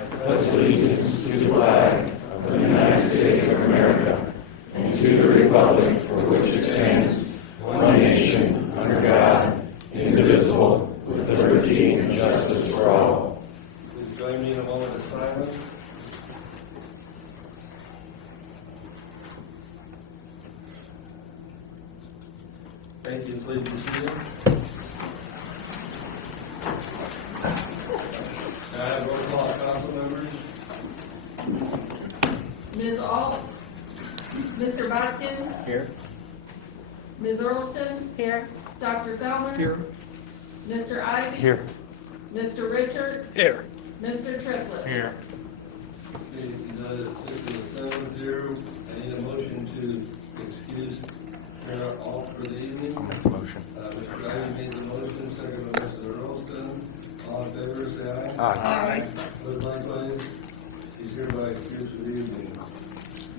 I pledge allegiance to the flag of the United States of America and to the republic for which it stands, one nation, under God, indivisible, with liberty and justice for all. Please join me in a moment of silence. Thank you. Please be seated. Roll call, council members. Ms. Alt, Mr. Bodkins. Here. Ms. Earlston. Here. Dr. Fellner. Here. Mr. Ivy. Here. Mr. Richard. Here. Mr. Triplett. Here. Okay, united 6-7-0. I need a motion to excuse Mayor Alt for the evening. I'll make the motion. Mr. Ivy made the motion, second by Mr. Earlston. All in favor, say aye. Aye. Opposed, likewise. He's hereby excused for the evening.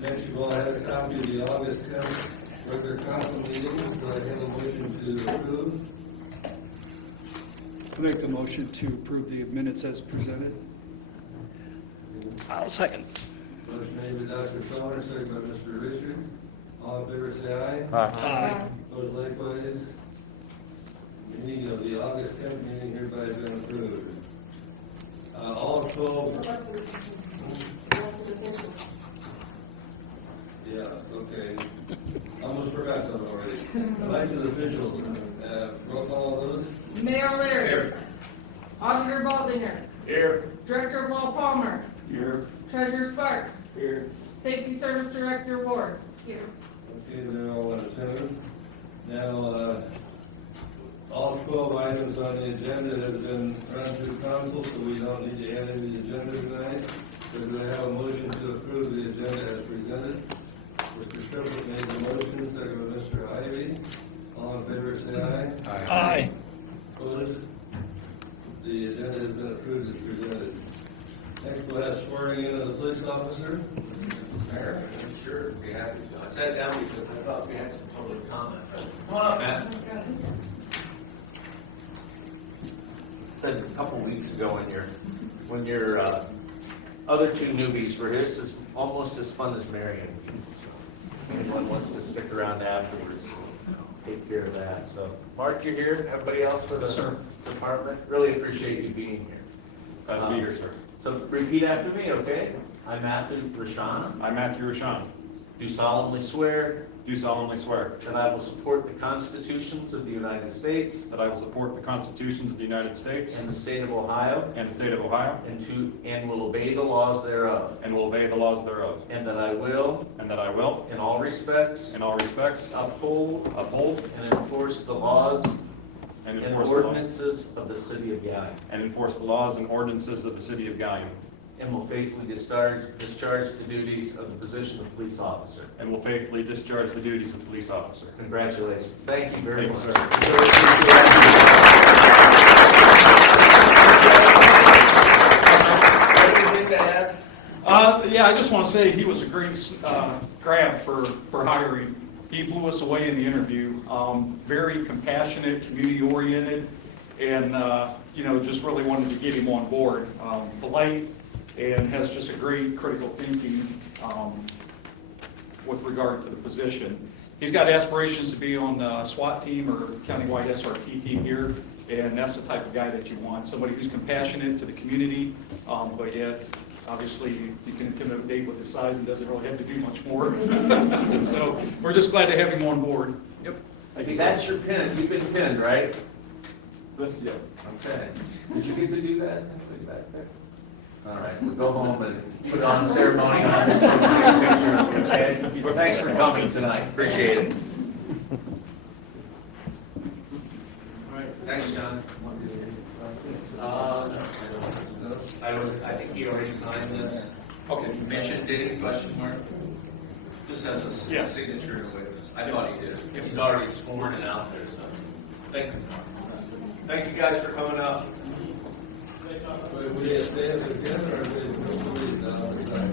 Next, you all had a copy of the August 10th regular council meeting. Do I have a motion to approve? I make the motion to approve the minutes as presented. I'll second. Motion made by Dr. Fellner, second by Mr. Richard. All in favor, say aye. Aye. Opposed, likewise. Meeting of the August 10th meeting hereby been approved. All 12. Yes, okay. Almost forgot something already. Elected officials, roll call of those. Mayor Larry. Here. Auditor Baldinger. Here. Director of Law Palmer. Here. Treasurer Sparks. Here. Safety Service Director Ward. Here. Okay, they're all in attendance. Now, all 12 items on the agenda have been run through council, so we don't need to add any to the agenda tonight. So do I have a motion to approve the agenda as presented? Mr. Triplett made the motion, second by Mr. Ivy. All in favor, say aye. Aye. Opposed? The agenda has been approved as presented. Next, we'll have swearing in of the police officer. Mayor, I'm sure be happy to. I sat down because I thought we had some public comment. Come on up, Matt. Said a couple weeks ago when your other two newbies were here, this is almost as fun as Marion. So anyone wants to stick around afterwards, take care of that. So, Mark, you're here. Everybody else for the department, really appreciate you being here. Glad to be here, sir. So repeat after me, okay? I, Matthew Rashana, I, Matthew Rashan, do solemnly swear do solemnly swear that I will support the constitutions of the United States that I will support the constitutions of the United States and the state of Ohio, and the state of Ohio, and will obey the laws thereof, and will obey the laws thereof, and that I will, and that I will, in all respects, in all respects, uphold uphold and enforce the laws and and enforce the laws, ordinances of the city of Guy, and enforce the laws and ordinances of the city of Guyana, and will faithfully discharge the duties of the position of police officer. and will faithfully discharge the duties of police officer. Congratulations. Thank you very Thank much. you, sir. Really appreciate it. Anything to add? Yeah, I just want to say he was a great grab for hiring. He blew us away in the interview. Very compassionate, community-oriented, and just really wanted to get him on board. Polite, and has just a great critical thinking with regard to the position. He's got aspirations to be on the SWAT team or countywide SRT team here, and that's the type of guy that you want. Somebody who's compassionate to the community, but yet obviously you can intimidate with his size and doesn't really have to do much more. So we're just glad to have him on board. Yep. Thank you. That's your pin. You've been pinned, right? Yeah. Okay. Did you get to do that? Put it back there. All right, we'll go home and put on ceremony on the picture. Okay? Well, thanks for coming tonight. Appreciate it. All right. Thanks, John. I think he already signed this. Okay. You mentioned, did any question mark? Just has a Yes. signature in a way. I thought he did. He's already sworn it out there, so. Thank you. Thank you guys for coming up. Would they stay as a agenda or would they leave the other side?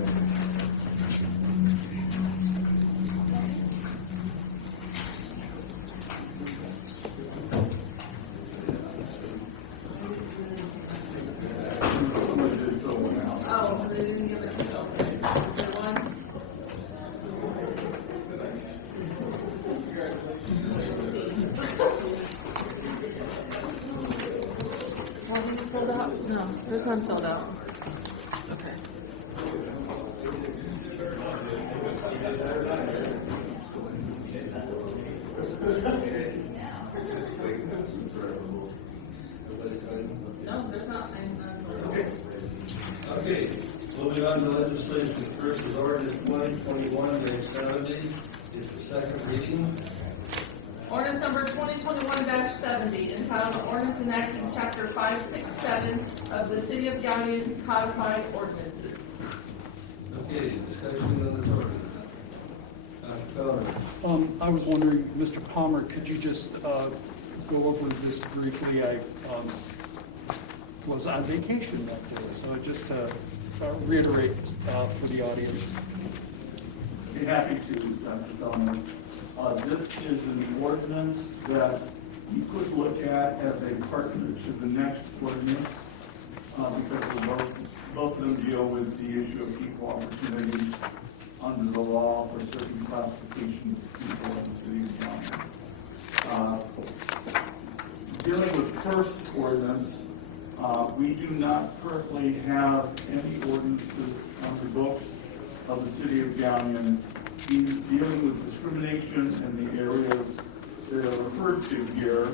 Oh, This one filled out. Okay. No, there's not. Okay, moving on to legislation. First is ordinance 2021-70. It's the second reading. Ordinance number 2021-70, entitled Ordinance Enacting Chapter 567 of the City of Gallion Codified Ordinances. Okay, discussion on this ordinance. Dr. Feller. I was wondering, Mr. Palmer, could you just go over this briefly? I was on vacation that day, so just reiterate for the audience. Be happy to, Dr. Feldman. This is an ordinance that you could look at as a partner to the next ordinance, because both of them deal with the issue of equal opportunity under the law for certain classifications of people in the city of Galveston. Dealing with the first ordinance, we do not currently have any ordinances on the books of the city of Galveston dealing with discrimination in the areas that are referred to here,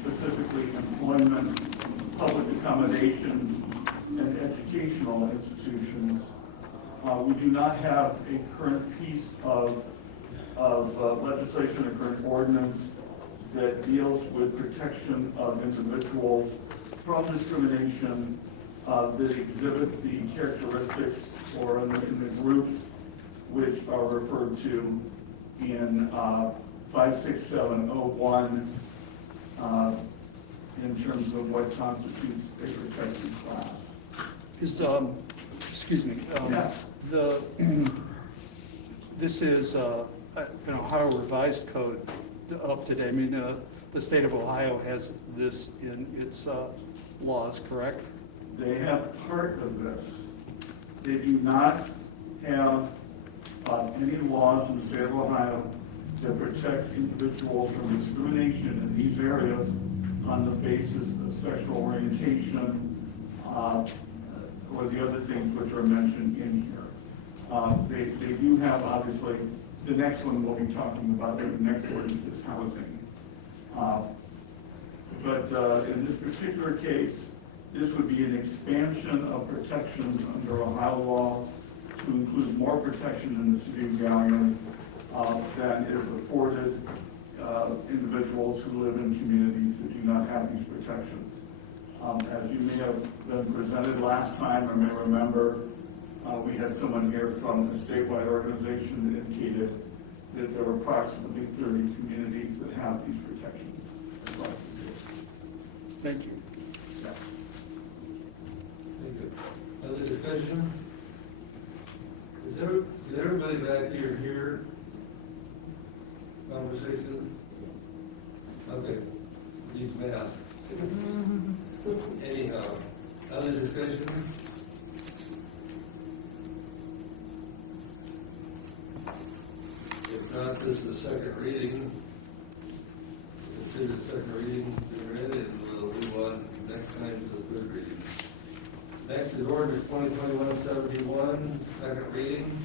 specifically employment, public accommodation, and educational institutions. We do not have a current piece of legislation, a current ordinance that deals with protection of individuals from discrimination that exhibit the characteristics or in the groups which are referred to in 56701 in terms of what constitutes a protected class. Is, excuse me, Yeah. this is an Ohio Revised Code up to date. I mean, the state of Ohio has this in its laws, correct? They have part of this. They do not have any laws in the state of Ohio that protect individuals from discrimination in these areas on the basis of sexual orientation or the other things which are mentioned in here. They do have, obviously, the next one we'll be talking about, the next ordinance is housing. But in this particular case, this would be an expansion of protections under Ohio law to include more protection in the city of Gallion than is afforded individuals who live in communities that do not have these protections. As you may have been presented last time, or may remember, we had someone here from a statewide organization that indicated that there are approximately 30 communities that have these protections across the state. Thank you. Yes. Thank you. Other discussion? Is everybody back here hear conversation? Okay. Use mask. Anyhow, other discussion? If not, this is the second reading. Consider the second reading to be read, and we'll move on next time to the third reading. Next is ordinance 2021-71, second reading.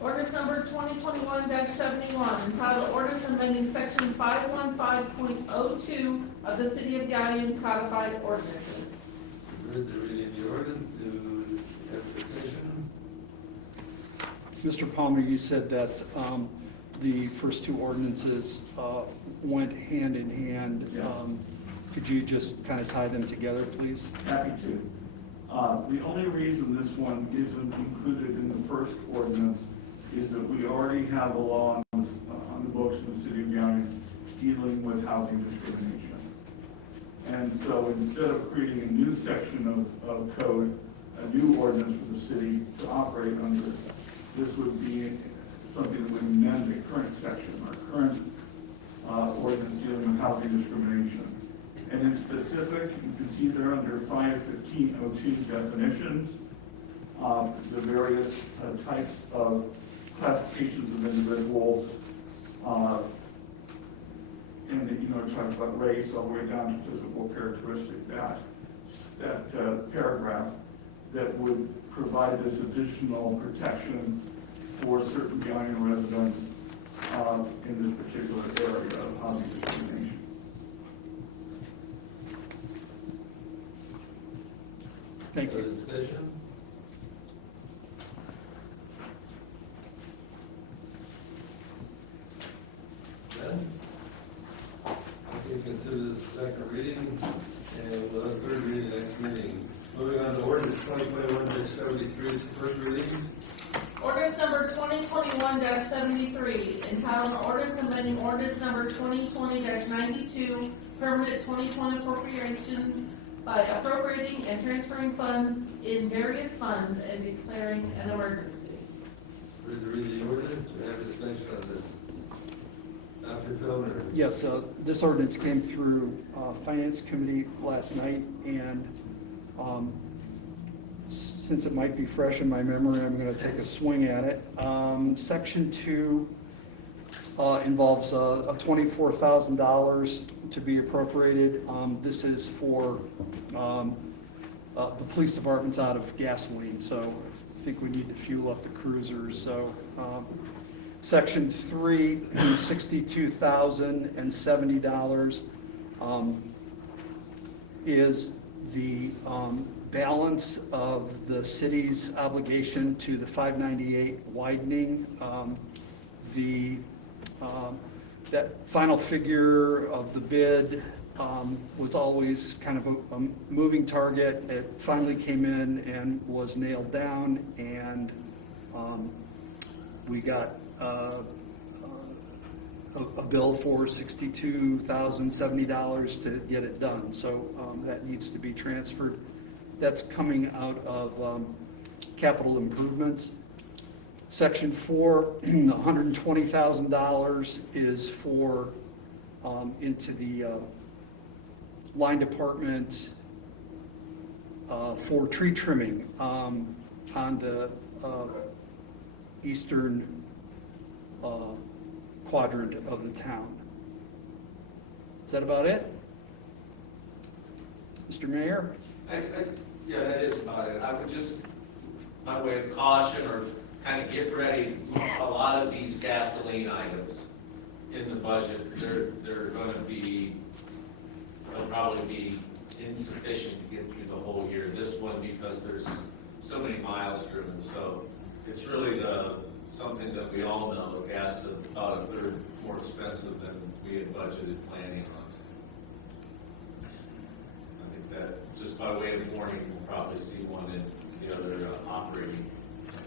Ordinance number 2021-71, entitled Ordinance Amending Section 515.02 of the City of Gallion Codified Ordinances. Read the reading of the ordinance to application. Mr. Palmer, you said that the first two ordinances went hand in hand. Yes. Could you just kind of tie them together, please? Happy to. The only reason this one isn't included in the first ordinance is that we already have a law on the books in the city of Gallion dealing with housing discrimination. And so instead of creating a new section of code, a new ordinance for the city to operate under, this would be something that would amend the current section, our current ordinance dealing with housing discrimination. And in specific, you can see there under 515.02 definitions, the various types of classifications of individuals and it, it talks about race all the way down to physical characteristic, that paragraph that would provide this additional protection for certain Guyana residents in this particular area of housing discrimination. Thank Other you. discussion? None? I can consider this a second reading, and we'll have third reading next meeting. Moving on to ordinance 2021-73, first reading. Ordinance number 2021-73, entitled ordinance amending ordinance number 2020-92, permanent 2020 appropriations by appropriating and transferring funds in various funds and declaring an emergency. Read the ordinance, we have discussion on this. Dr. Feldner. Yes, this ordinance came through Finance Committee last night, and since it might be fresh in my memory, I'm going to take a swing at it. Section 2 involves a $24,000 to be appropriated. This is for the police department's out of gasoline, so I think we need to fuel up the cruisers. So Section 3, $62,070 is the balance of the city's obligation to the 598 widening. That final figure of the bid was always kind of a moving target. It finally came in and was nailed down, and we got a bill for $62,070 to get it done. So that needs to be transferred. That's coming out of capital improvements. Section 4, $120,000 is for into the line department for tree trimming on the eastern quadrant of the town. Is that about it? Mr. Mayor? Yeah, that is about it. I would just, by way of caution or kind of get ready, a lot of these gasoline items in the budget, they're going to be, they'll probably be insufficient to get through the whole year. This one, because there's so many miles driven, so it's really something that we all know, gas is about a third more expensive than we had budgeted planning on. I think that, just by way of warning, we'll probably see one in the other operating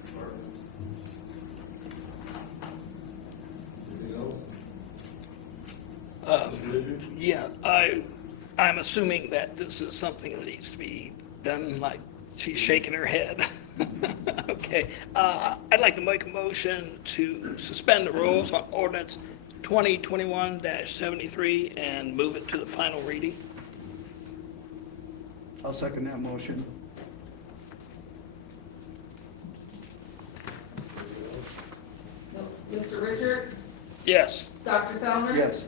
departments. Anything else? Yeah, I'm assuming that this is something that needs to be done, like she's shaking her head. Okay, I'd like to make a motion to suspend the rules on ordinance 2021-73 and move it to the final reading. I'll second that motion. No. Mr. Richard? Yes. Dr. Fellner? Yes.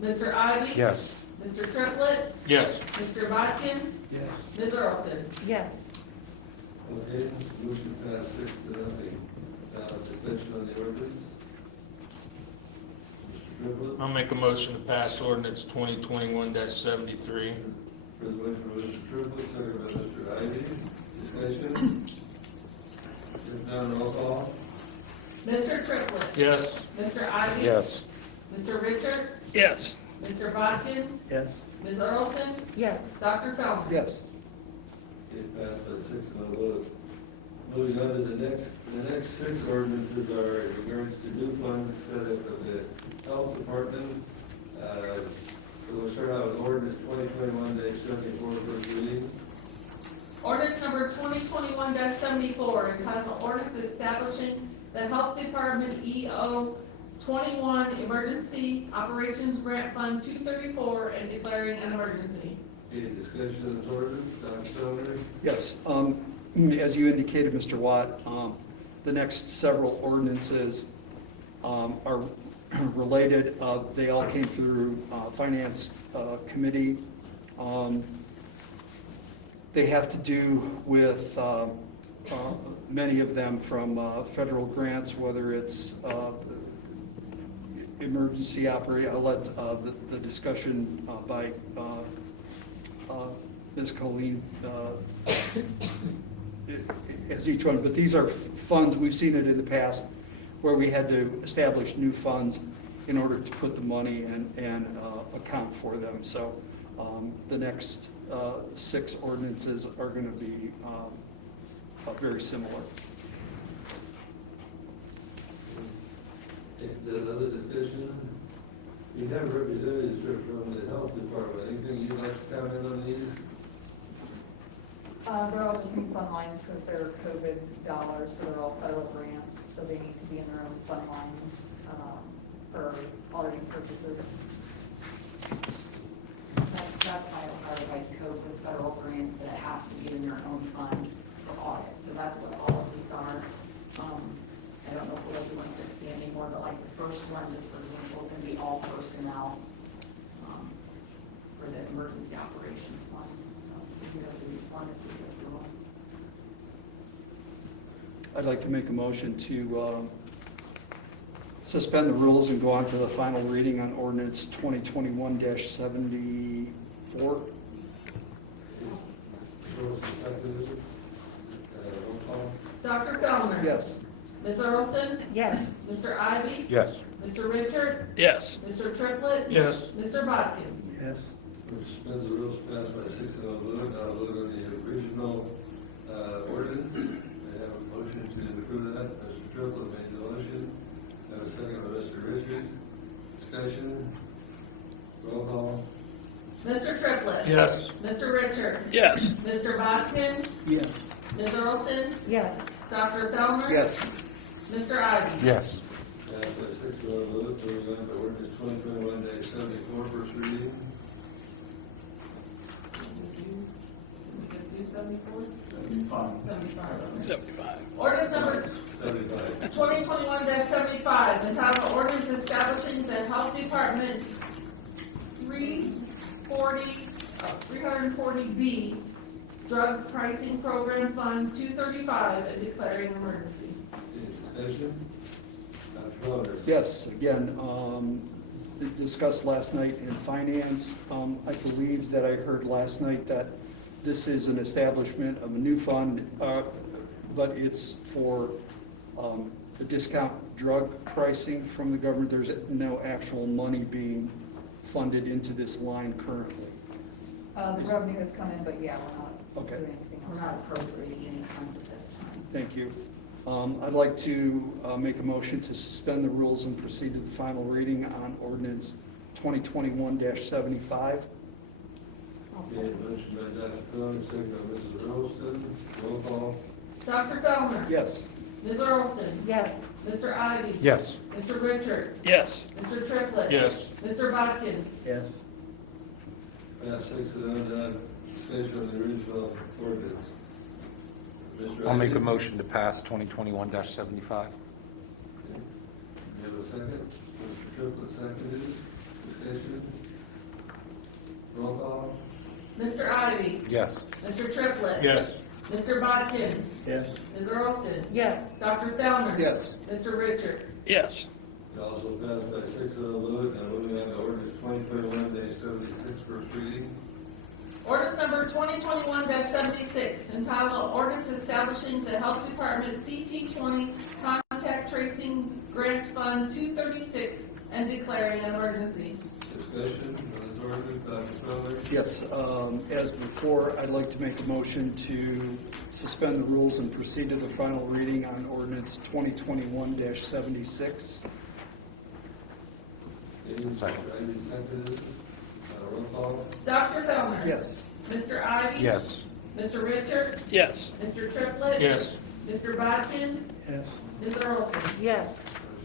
Mr. Ivy? Yes. Mr. Triplett? Yes. Mr. Watkins? Yes. Ms. Earlston? Yes. Okay, motion passed 6-0. Suspension on the ordinance. Mr. Triplett, I'll make a motion to pass ordinance 2021-73. for the motion by Mr. Triplett, second by Mr. Ivy. Discussion? If none, roll call. Mr. Triplett? Yes. Mr. Ivy? Yes. Mr. Richard? Yes. Mr. Watkins? Yes. Ms. Earlston? Yes. Dr. Fellner? Yes. Okay, passed by 6-0 vote. Moving on to the next 6 ordinances are in regards to new funds set up of the health department. So we'll start out with ordinance 2021-74, first reading. Ordinance number 2021-74, entitled ordinance establishing the Health Department EO 21 Emergency Operations Grant Fund 234 and declaring an emergency. Any discussion of this ordinance? Dr. Stoner? Yes, as you indicated, Mr. Watt, the next several ordinances are related. They all came through Finance Committee. They have to do with many of them from federal grants, whether it's emergency operate. I'll let the discussion by Ms. Colleen as each one, but these are funds, we've seen it in the past, where we had to establish new funds in order to put the money and account for them. So the next 6 ordinances are going to be very similar. The other discussion, you have representatives here from the health department. Anything you'd like to comment on these? They're all just new fund lines because they're COVID dollars, so they're all federal grants, so they need to be in their own fund lines for auditing purposes. That's by Ohio Revised Code with federal grants, that it has to be in their own fund for audit. So that's what all of these are. I don't know if Wilkie wants to expand anymore, but like the first one, just for example, is going to be all personnel for the emergency operations fund. So we have to do one as we go through them. I'd like to make a motion to suspend the rules and go on to the final reading on ordinance 2021-74. Roll call. Dr. Fellner? Yes. Ms. Earlston? Yes. Mr. Ivy? Yes. Mr. Richard? Yes. Mr. Triplett? Yes. Mr. Bodkins? Yes. Suspend the rules passed by 6-0 vote. Now vote on the original ordinance. May I have a motion to approve that? Mr. Triplett made the motion. Have a second by Mr. Richard. Discussion. Roll call. Mr. Triplett? Yes. Mr. Richard? Yes. Mr. Bodkins? Yes. Ms. Earlston? Yes. Dr. Fellner? Yes. Mr. Ivy? Yes. Passed by 6-0 vote. Moving on to ordinance 2021-74, first reading. Just do 74? 75. 75. 75. Ordinance number 75. 2021-75, entitled ordinance establishing the Health Department 340B Drug Pricing Program Fund 235 and declaring an emergency. Any discussion? Dr. Fellner? Yes, again, discussed last night in finance. I believe that I heard last night that this is an establishment of a new fund, but it's for the discount drug pricing from the government. There's no actual money being funded into this line currently. The revenue has come in, but yeah, we're not Okay. doing anything else. We're not appropriating any funds at this time. Thank you. I'd like to make a motion to suspend the rules and proceed to the final reading on ordinance 2021-75. Okay, motion by Dr. Fellner, second by Mrs. Earlston. Roll call. Dr. Fellner? Yes. Ms. Earlston? Yes. Mr. Ivy? Yes. Mr. Richard? Yes. Mr. Triplett? Yes. Mr. Bodkins? Yes. Passed 6-0, done. Discussion on the original ordinance. Mr. I'll make a Ivy? motion to pass 2021-75. You have a second? Mr. Triplett seconded. Discussion. Roll call. Mr. Ivy? Yes. Mr. Triplett? Yes. Mr. Bodkins? Yes. Ms. Earlston? Yes. Dr. Fellner? Yes. Mr. Richard? Yes. It also passed by 6-0 vote. Now moving on to ordinance 2021-76, first reading. Ordinance number 2021-76, entitled Ordinance Establishing the Health Department CT20 Contact Tracing Grant Fund 236 and declaring an emergency. Discussion on this ordinance. Dr. Fellner? Yes, as before, I'd like to make a motion to suspend the rules and proceed to the final reading on ordinance 2021-76. Second. Ivy seconded. Roll call. Dr. Fellner? Yes. Mr. Ivy? Yes. Mr. Richard? Yes. Mr. Triplett? Yes. Mr. Bodkins? Yes. Ms. Earlston? Yes.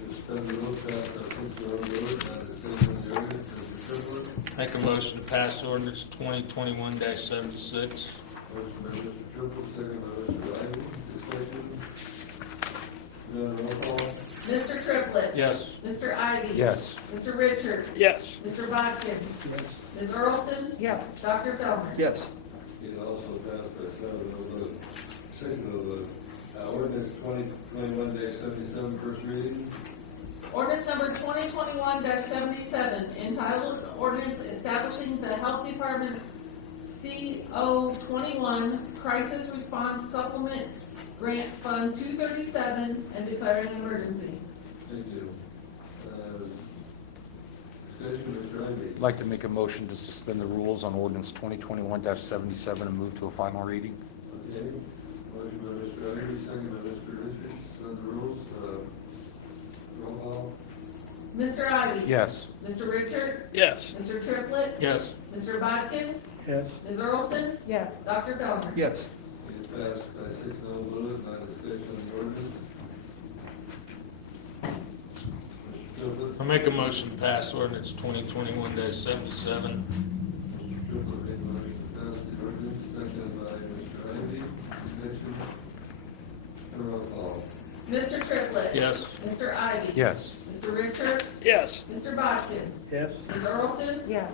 Suspend the rules, passed by 6-0 vote. Now discussion on the ordinance. Mr. Triplett? Make a motion to pass ordinance 2021-76. Motion by Mr. Triplett, second by Mr. Ivy. Discussion. None, roll call. Mr. Triplett? Yes. Mr. Ivy? Yes. Mr. Richard? Yes. Mr. Bodkin? Ms. Earlston? Yeah. Dr. Feldner? Yes. It also passed by 7-0 vote, 6-0 vote. Ordinance 2021-77, first reading. Ordinance number 2021-77, entitled Ordinance Establishing the Health Department CO21 Crisis Response Supplement Grant Fund 237 and declaring an emergency. Thank you. Discussion, Mr. Ivy. I'd like to make a motion to suspend the rules on ordinance 2021-77 and move to a final reading. Okay. Motion by Mr. Ivy, second by Mr. Richards. Suspend the rules. Roll call. Mr. Ivy? Yes. Mr. Richard? Yes. Mr. Triplett? Yes. Mr. Bodkins? Yes. Ms. Earlston? Yes. Dr. Feldner? Yes. It is passed by 6-0 vote, non discussion on the ordinance. Mr. Triplett. I make a motion to pass ordinance 2021-77. Mr. Triplett made a motion to pass the ordinance, seconded by Mr. Ivy. Discussion. Roll call. Mr. Triplett? Yes. Mr. Ivy? Yes. Mr. Richard? Yes. Mr. Bodkins? Yes. Ms. Earlston? Yes.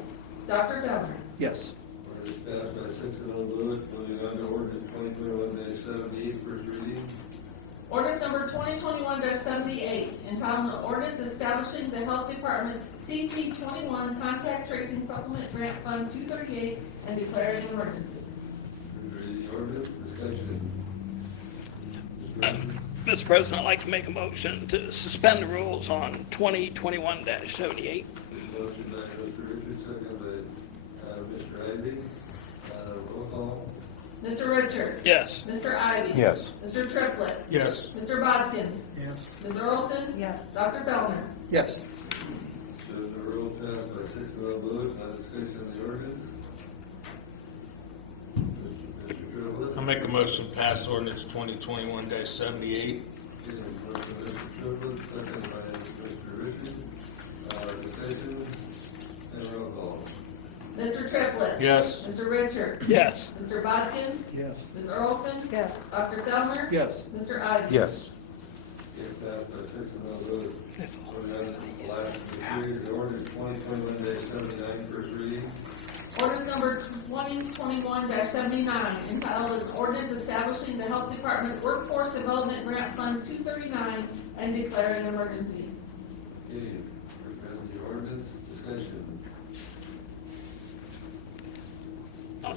Dr. Feldner? Yes. Ordinance passed by 6-0 vote, moving on to ordinance 2021-78, first reading. Ordinance number 2021-78, entitled Ordinance Establishing the Health Department CT21 Contact Tracing Supplement Grant Fund 238 and declaring an emergency. Read the ordinance, discussion. Mr. Richards. Mr. President, I'd like to make a motion to suspend the rules on 2021-78. Motion by Mr. Richards, second by Mr. Ivy. Roll call. Mr. Richard? Yes. Mr. Ivy? Yes. Mr. Triplett? Yes. Mr. Bodkins? Yes. Ms. Earlston? Yes. Dr. Feldner? Yes. So the rule passed by 6-0 vote, non discussion on the ordinance. Mr. Triplett. I make a motion to pass ordinance 2021-78. Motion by Mr. Triplett, second by Mr. Richards. Discussion and roll call. Mr. Triplett? Yes. Mr. Richard? Yes. Mr. Bodkins? Yes. Ms. Earlston? Yes. Dr. Feldner? Yes. Mr. Ivy? Yes. It passed by 6-0 vote. That's all. Moving on to the last of the series, the ordinance 2021-79, first reading. Ordinance number 2021-79, entitled an ordinance establishing the Health Department Workforce Development Grant Fund 239 and declaring an emergency. Okay, we've read the ordinance, discussion.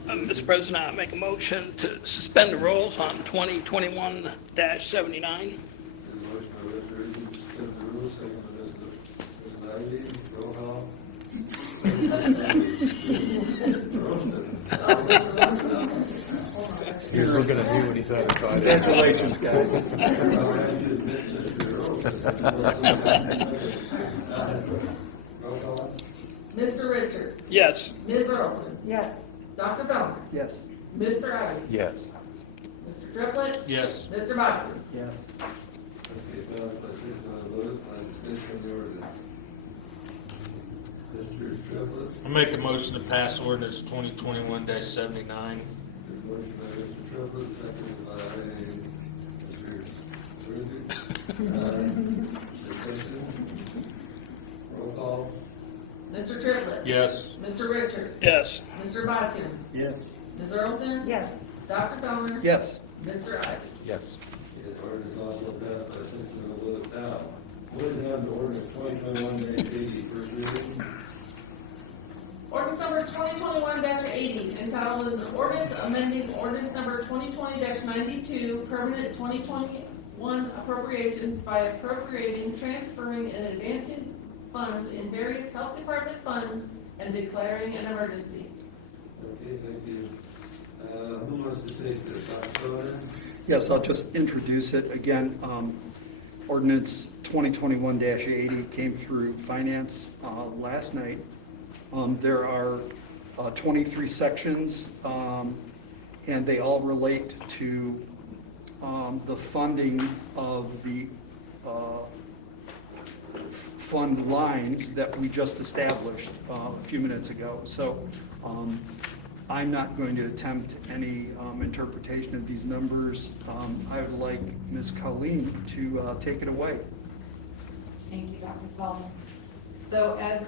Mr. President, I make a motion to suspend the rules on 2021-79. There's a motion by Mr. Richards to suspend the rules, second by Ms. Ivy. Roll call. He's looking at me when he said it. Congratulations, guys. Roll call. Mr. Richard? Yes. Ms. Earlston? Yes. Dr. Feldner? Yes. Mr. Ivy? Yes. Mr. Triplett? Yes. Mr. Bodkin? Yes. Okay, passed by 6-0 vote, on discussion of the ordinance. Mr. Triplett. I make a motion to pass ordinance 2021-79. There's a motion by Mr. Triplett, seconded by Mr. Richards. Discussion. Roll call. Mr. Triplett? Yes. Mr. Richard? Yes. Mr. Bodkins? Yes. Ms. Earlston? Yes. Dr. Feldner? Yes. Mr. Ivy? Yes. The ordinance also passed by 6-0 vote. Now, moving on to ordinance 2021-80, first reading. Ordinance number 2021-80, entitled an ordinance amending ordinance number 2020-92, permanent 2021 appropriations by appropriating, transferring, and advancing funds in various health department funds and declaring an emergency. Okay, thank you. Who wants to take this? Dr. Feldner? Yes, I'll just introduce it again. Ordinance 2021-80 came through finance last night. There are 23 sections, and they all relate to the funding of the fund lines that we just established a few minutes ago. So I'm not going to attempt any interpretation of these numbers. I would like Ms. Colleen to take it away. Thank you, Dr. Feldman. So as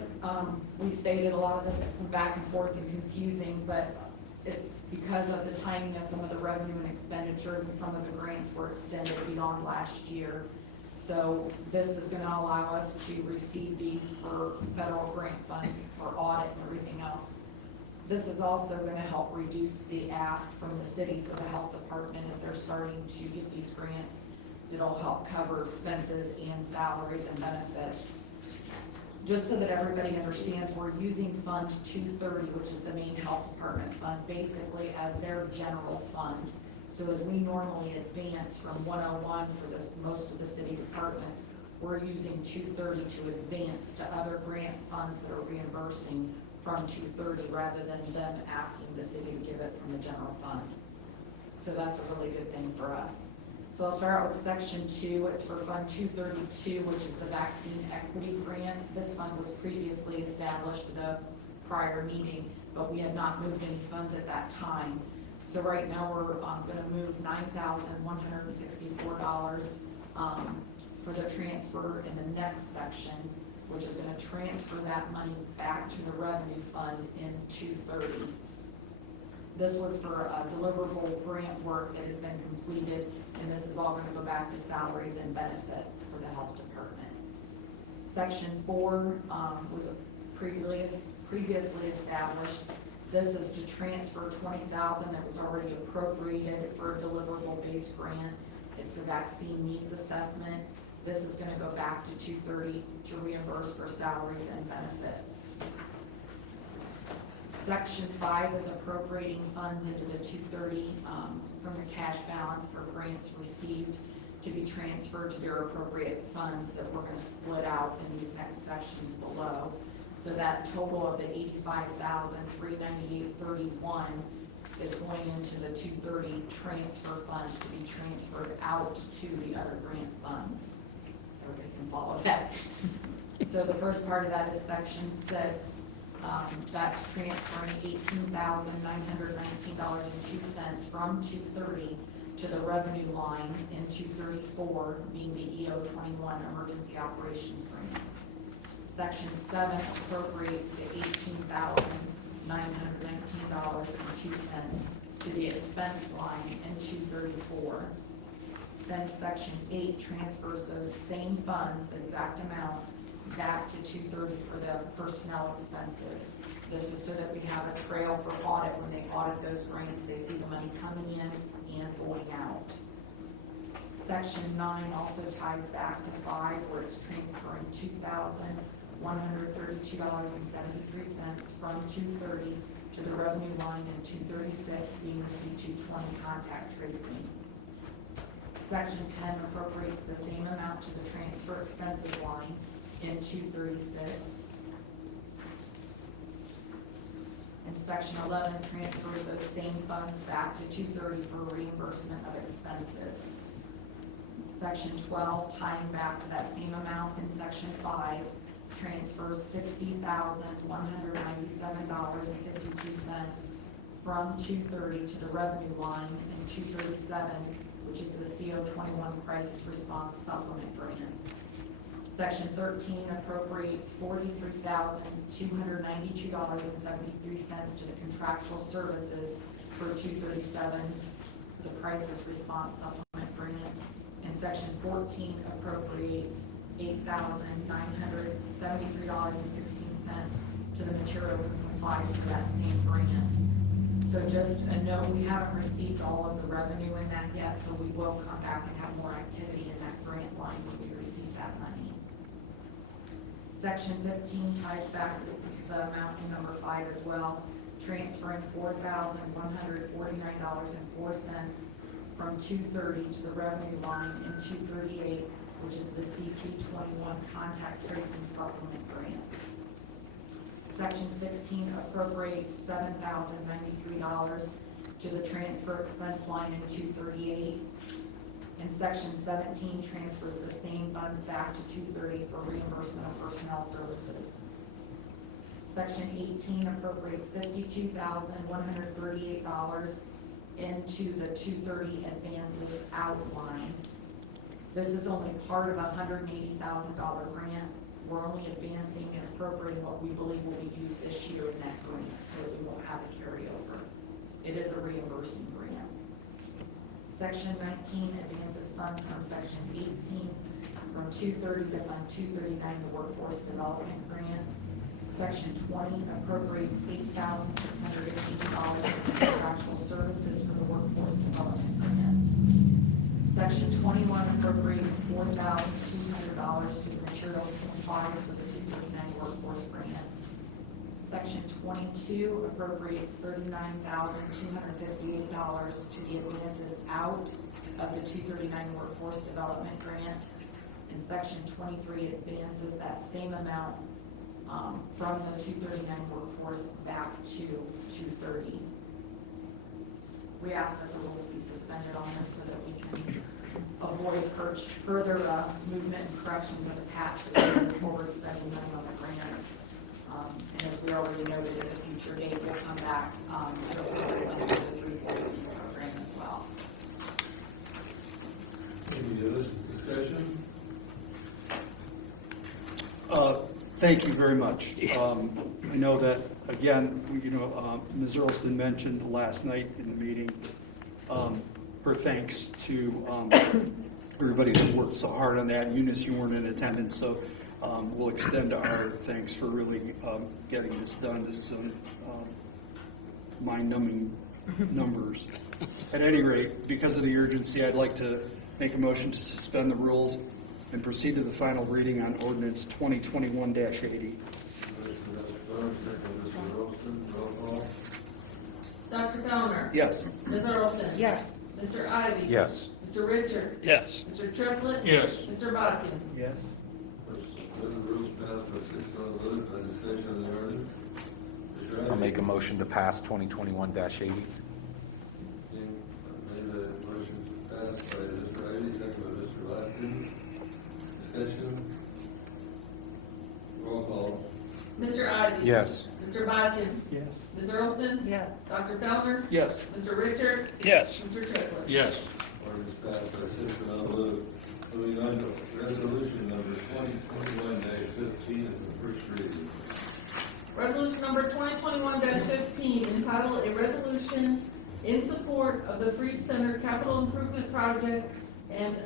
we stated, a lot of this is some back and forth and confusing, but it's because of the timing of some of the revenue and expenditures and some of the grants were extended beyond last year. So this is gonna allow us to receive these for federal grant funds for audit and everything else. This is also gonna help reduce the ask from the city for the health department as they're starting to get these grants. It'll help cover expenses and salaries and benefits. Just so that everybody understands, we're using Fund 230, which is the main health department fund, basically as their general fund. So as we normally advance from 101 for most of the city departments, we're using 230 to advance to other grant funds that are reimbursing from 230 rather than them asking the city to give it from the general fund. So that's a really good thing for us. So I'll start out with section 2. It's for Fund 232, which is the vaccine equity grant. This fund was previously established at a prior meeting, but we had not moved any funds at that time. So right now we're gonna move $9,164 for the transfer in the next section, which is gonna transfer that money back to the revenue fund in 230. This was for deliverable grant work that has been completed, and this is all gonna go back to salaries and benefits for the health department. Section 4 was previously established. This is to transfer $20,000 that was already appropriated for a deliverable-based grant. It's the vaccine needs assessment. This is gonna go back to 230 to reimburse for salaries and benefits. Section 5 is appropriating funds into the 230 from the cash balance for grants received to be transferred to their appropriate funds that we're going to split out in these next sections below. So that total of the $85,398.31 is going into the 230 transfer fund to be transferred out to the other grant funds. Everybody can follow that. So the first part of that is section 6. That's transferring $18,919.02 from 230 to the revenue line in 234, being the EO21 Emergency Operations Grant. Section 7 appropriates the $18,919.02 to the expense line in 234. Then section 8 transfers those same funds, the exact amount, back to 230 for the personnel expenses. This is so that we have a trail for audit. When they audit those grants, they see the money coming in and going out. Section 9 also ties back to 5, where it's transferring $2,132.73 from 230 to the revenue line in 236, being the C220 contact tracing. Section 10 appropriates the same amount to the transfer expenses line in 236. And section 11 transfers those same funds back to 230 for reimbursement of expenses. Section 12, tying back to that same amount in section 5, transfers $60,197.52 from 230 to the revenue line in 237, which is the CO21 Crisis Response Supplement Grant. Section 13 appropriates $43,292.73 to the contractual services for 237, the Crisis Response Supplement Grant. And section 14 appropriates $8,973.16 to the materials and supplies for that same grant. So just a note, we haven't received all of the revenue in that yet, so we will come back and have more activity in that grant line when we receive that money. Section 15 ties back to the amount in number 5 as well, transferring $4,149.04 from 230 to the revenue line in 238, which is the CT21 Contact Tracing Supplement Grant. Section 16 appropriates $7,093 to the transfer expense line in 238. And section 17 transfers the same funds back to 230 for reimbursement of personnel services. Section 18 appropriates $52,138 into the 230 advances outline. This is only part of a $180,000 grant. We're only advancing and appropriating what we believe will be used this year in that grant, so that we won't have a carryover. It is a reimbursing grant. Section 19 advances funds from Section 18 from 230 to Fund 239, the Workforce Development Grant. Section 20 appropriates $8,680 for contractual services for the Workforce Development Grant. Section 21 appropriates $4,200 to the materials and supplies for the 239 Workforce Grant. Section 22 appropriates $39,258 to the advances out of the 239 Workforce Development Grant. And Section 23 advances that same amount from the 239 workforce back to 230. We ask that the rules be suspended on this so that we can avoid further movement and corrections of the patch that we move forward spending money on the grants. And as we already noted, at a future date, we'll come back to the 340 program as well. Any other discussion? Thank you very much. I know that, again, Ms. Earlston mentioned last night in the meeting, her thanks to everybody that worked so hard on that. Eunice, you weren't in attendance, so we'll extend our thanks for really getting this done. This mind-numbing numbers. At any rate, because of the urgency, I'd like to make a motion to suspend the rules and proceed to the final reading on ordinance 2021-80. Dr. Fellner? Yes. Ms. Earlston? Yes. Mr. Ivy? Yes. Mr. Richard? Yes. Mr. Triplett? Yes. Mr. Bodkins? Yes. The rules passed by 6-0 vote. Discussion on the ordinance. Mr. I'll Ivy? make a motion to pass 2021-80. Made a motion passed by Mr. Ivy, second by Mr. Watkins. Discussion. Roll call. Mr. Ivy? Yes. Mr. Bodkins? Yes. Ms. Earlston? Yes. Dr. Fellner? Yes. Mr. Richard? Yes. Mr. Triplett? Yes. Ordinance passed by 6-0 vote. Moving on to resolution number 2021-15 is the first reading. Resolution number 2021-15, entitled "A Resolution in Support of the Freed Center Capital Improvement Project and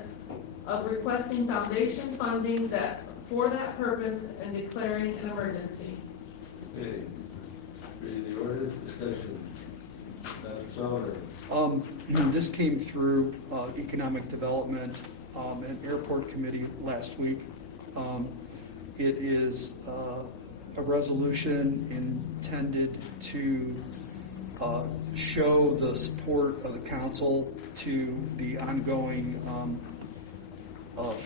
of requesting foundation funding for that purpose and declaring an emergency." Okay. Reading the ordinance, discussion. Dr. Fellner. This came through Economic Development and Airport Committee last week. It is a resolution intended to show the support of the council to the ongoing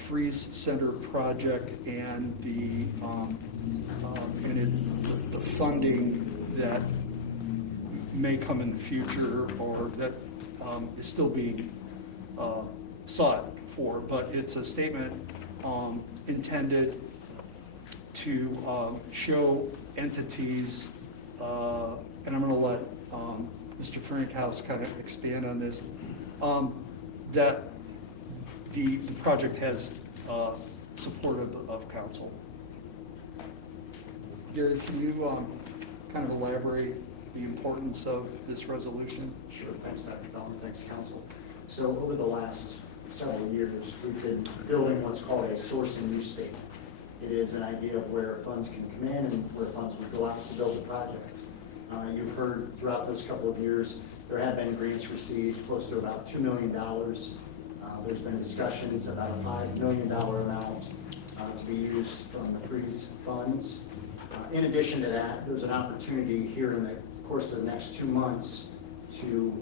Freeze Center project and the funding that may come in the future or that is still being sought for. But it's a statement intended to show entities, and I'm going to let Mr. Frankhouse kind of expand on this, that the project has support of council. Gary, can you kind of elaborate the importance of this resolution? Sure. Thanks, Dr. Fellner. Thanks, Council. So over the last several years, we've been building what's called a source and use statement. It is an idea of where funds can come in and where funds would go out to build the project. You've heard throughout those couple of years, there have been grants received close to about $2 million. There's been discussions about a $5 million amount to be used from the freeze funds. In addition to that, there's an opportunity here in the course of the next 2 months to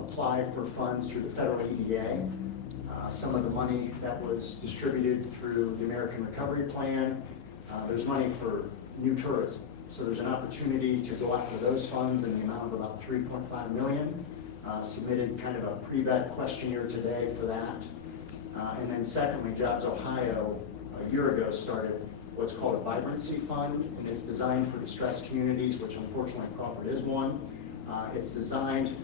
apply for funds through the federal EDA. Some of the money that was distributed through the American Recovery Plan, there's money for new tourism. So there's an opportunity to go after those funds in the amount of about $3.5 million. Submitted kind of a pre-vet questionnaire today for that. And then secondly, Jobs Ohio a year ago started what's called a vibrancy fund, and it's designed for distressed communities, which unfortunately Crawford is one. It's designed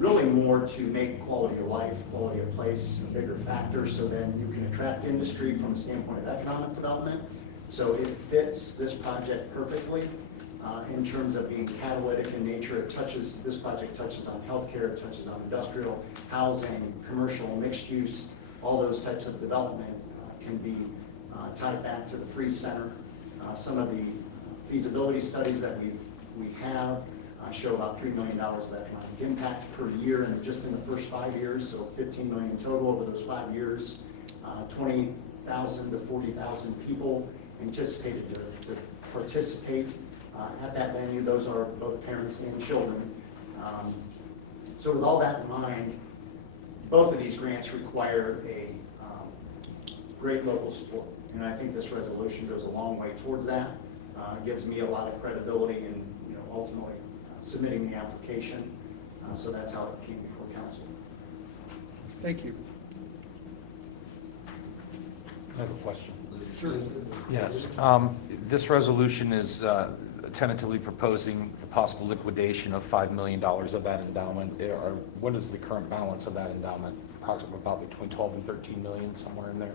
really more to make quality of life, quality of place a bigger factor, so then you can attract industry from a standpoint of economic development. So it fits this project perfectly in terms of being catalytic in nature. This project touches on healthcare, it touches on industrial, housing, commercial, mixed use. All those types of development can be tied back to the Freeze Center. Some of the feasibility studies that we have show about $3 million of economic impact per year, and just in the first 5 years, so 15 million total over those 5 years. 20,000 to 40,000 people anticipated to participate at that venue. Those are both parents and children. So with all that in mind, both of these grants require a great local support, and I think this resolution goes a long way towards that. Gives me a lot of credibility in, ultimately submitting the application. So that's how it came before council. Thank you. I have a question. Sure. Yes. This resolution is tentatively proposing a possible liquidation of $5 million of that endowment. What is the current balance of that endowment? Approximately about between 12 and 13 million, somewhere in there.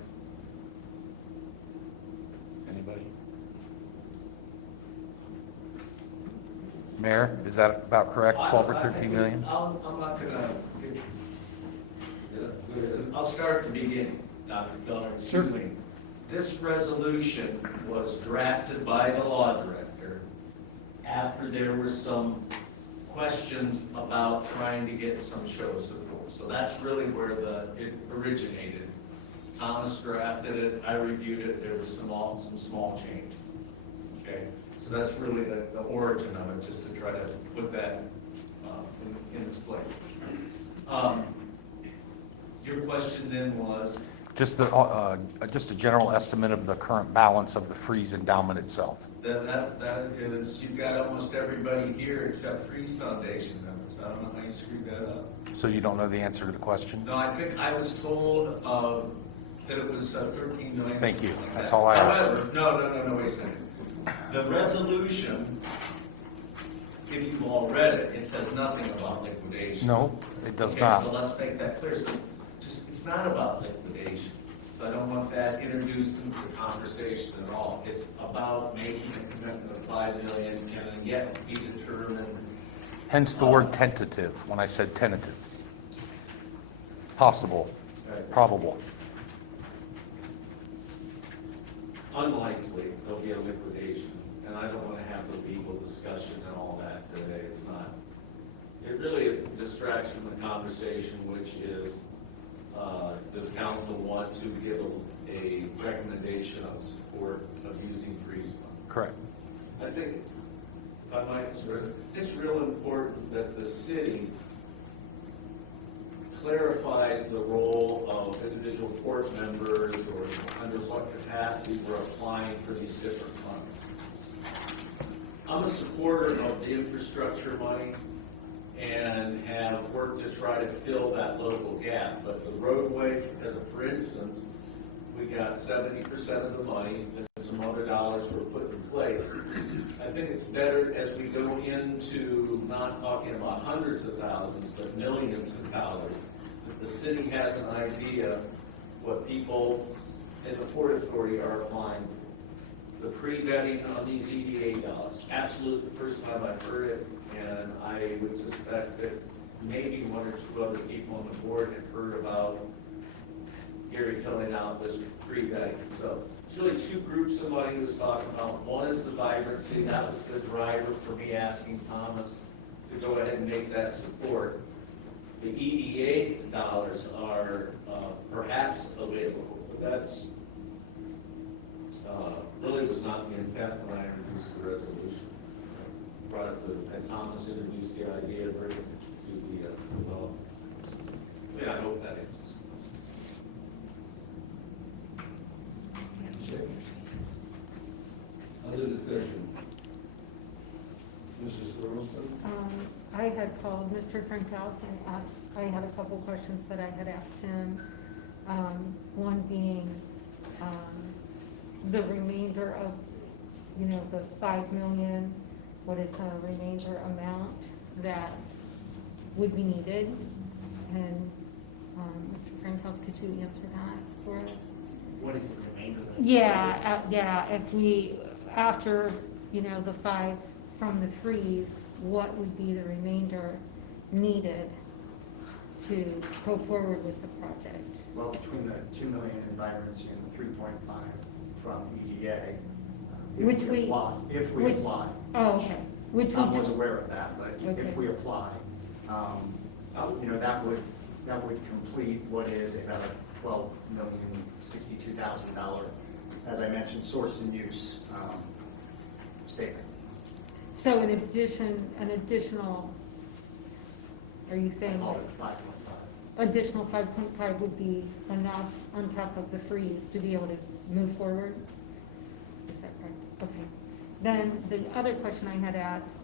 Anybody? Mayor, is that about correct? 12 or 13 million? I'm not gonna I'll start at the beginning, Dr. Keller, excuse me. This resolution was drafted by the law director after there were some questions about trying to get some show support. So that's really where it originated. Thomas drafted it, I reviewed it, there was some small changes. Okay, so that's really the origin of it, just to try to put that in its place. Your question then was? Just a general estimate of the current balance of the Freeze endowment itself. That is, you've got almost everybody here except Freeze Foundation members. I don't know how you screwed that up. So you don't know the answer to the question? No, I think I was told that it was 13 million. Thank you. Like That's that. all I asked. However, no, wait a second. The resolution, if you've all read it, it says nothing about liquidation. No, it does Okay, not. so let's make that clear. So it's not about liquidation. So I don't want that introduced into the conversation at all. It's about making a commitment of $5 million and yet be determined. Hence the word tentative, when I said tentative. Possible, probable. Unlikely there'll be a liquidation, and I don't want to have the legal discussion and all that today. It's not. It really is a distraction from the conversation, which is, does council want to give a recommendation of support of using freeze fund? Correct. I think, if I might, it's real important that the city clarifies the role of individual court members or under what capacity we're applying for these different funds. I'm a supporter of the infrastructure money and have worked to try to fill that local gap. But the roadway, because for instance, we got 70% of the money and some other dollars were put in place. I think it's better as we go into not talking about hundreds of thousands, but millions of dollars, that the city has an idea what people in the Port Authority are applying. The pre-vetting on these EDA dollars, absolutely the first time I've heard it, and I would suspect that maybe one or two other people on the board have heard about Gary filling out this pre-vetting. So it's really two groups of money he was talking about. One is the vibrancy. That was the driver for me asking Thomas to go ahead and make that support. The EDA dollars are perhaps available, but that's really was not the intent when I introduced the resolution. Brought it to, and Thomas introduced the idea of bringing it to the development. I mean, I hope that answers. Other discussion? Mrs. Thorlton? I had called Mr. Frankhouse and asked, I had a couple questions that I had asked him. One being the remainder of, the 5 million, what is the remainder amount that would be needed? And, Mr. Frankhouse, could you answer that for us? What is the remainder of this? Yeah, if we, after, the 5 from the freeze, what would be the remainder needed to go forward with the project? Well, between the 2 million in vibrancy and the 3.5 from EDA, Which we- if we which- apply. Oh, okay. Which we Tom was just- aware of that, but Okay. if we apply, that would complete what is about a $12,062,000, as I mentioned, source and use statement. So an additional, are you saying Call that it 5.5. additional 5.5 would be enough on top of the freeze to be able to move forward? Is that correct? Okay. Then the other question I had asked,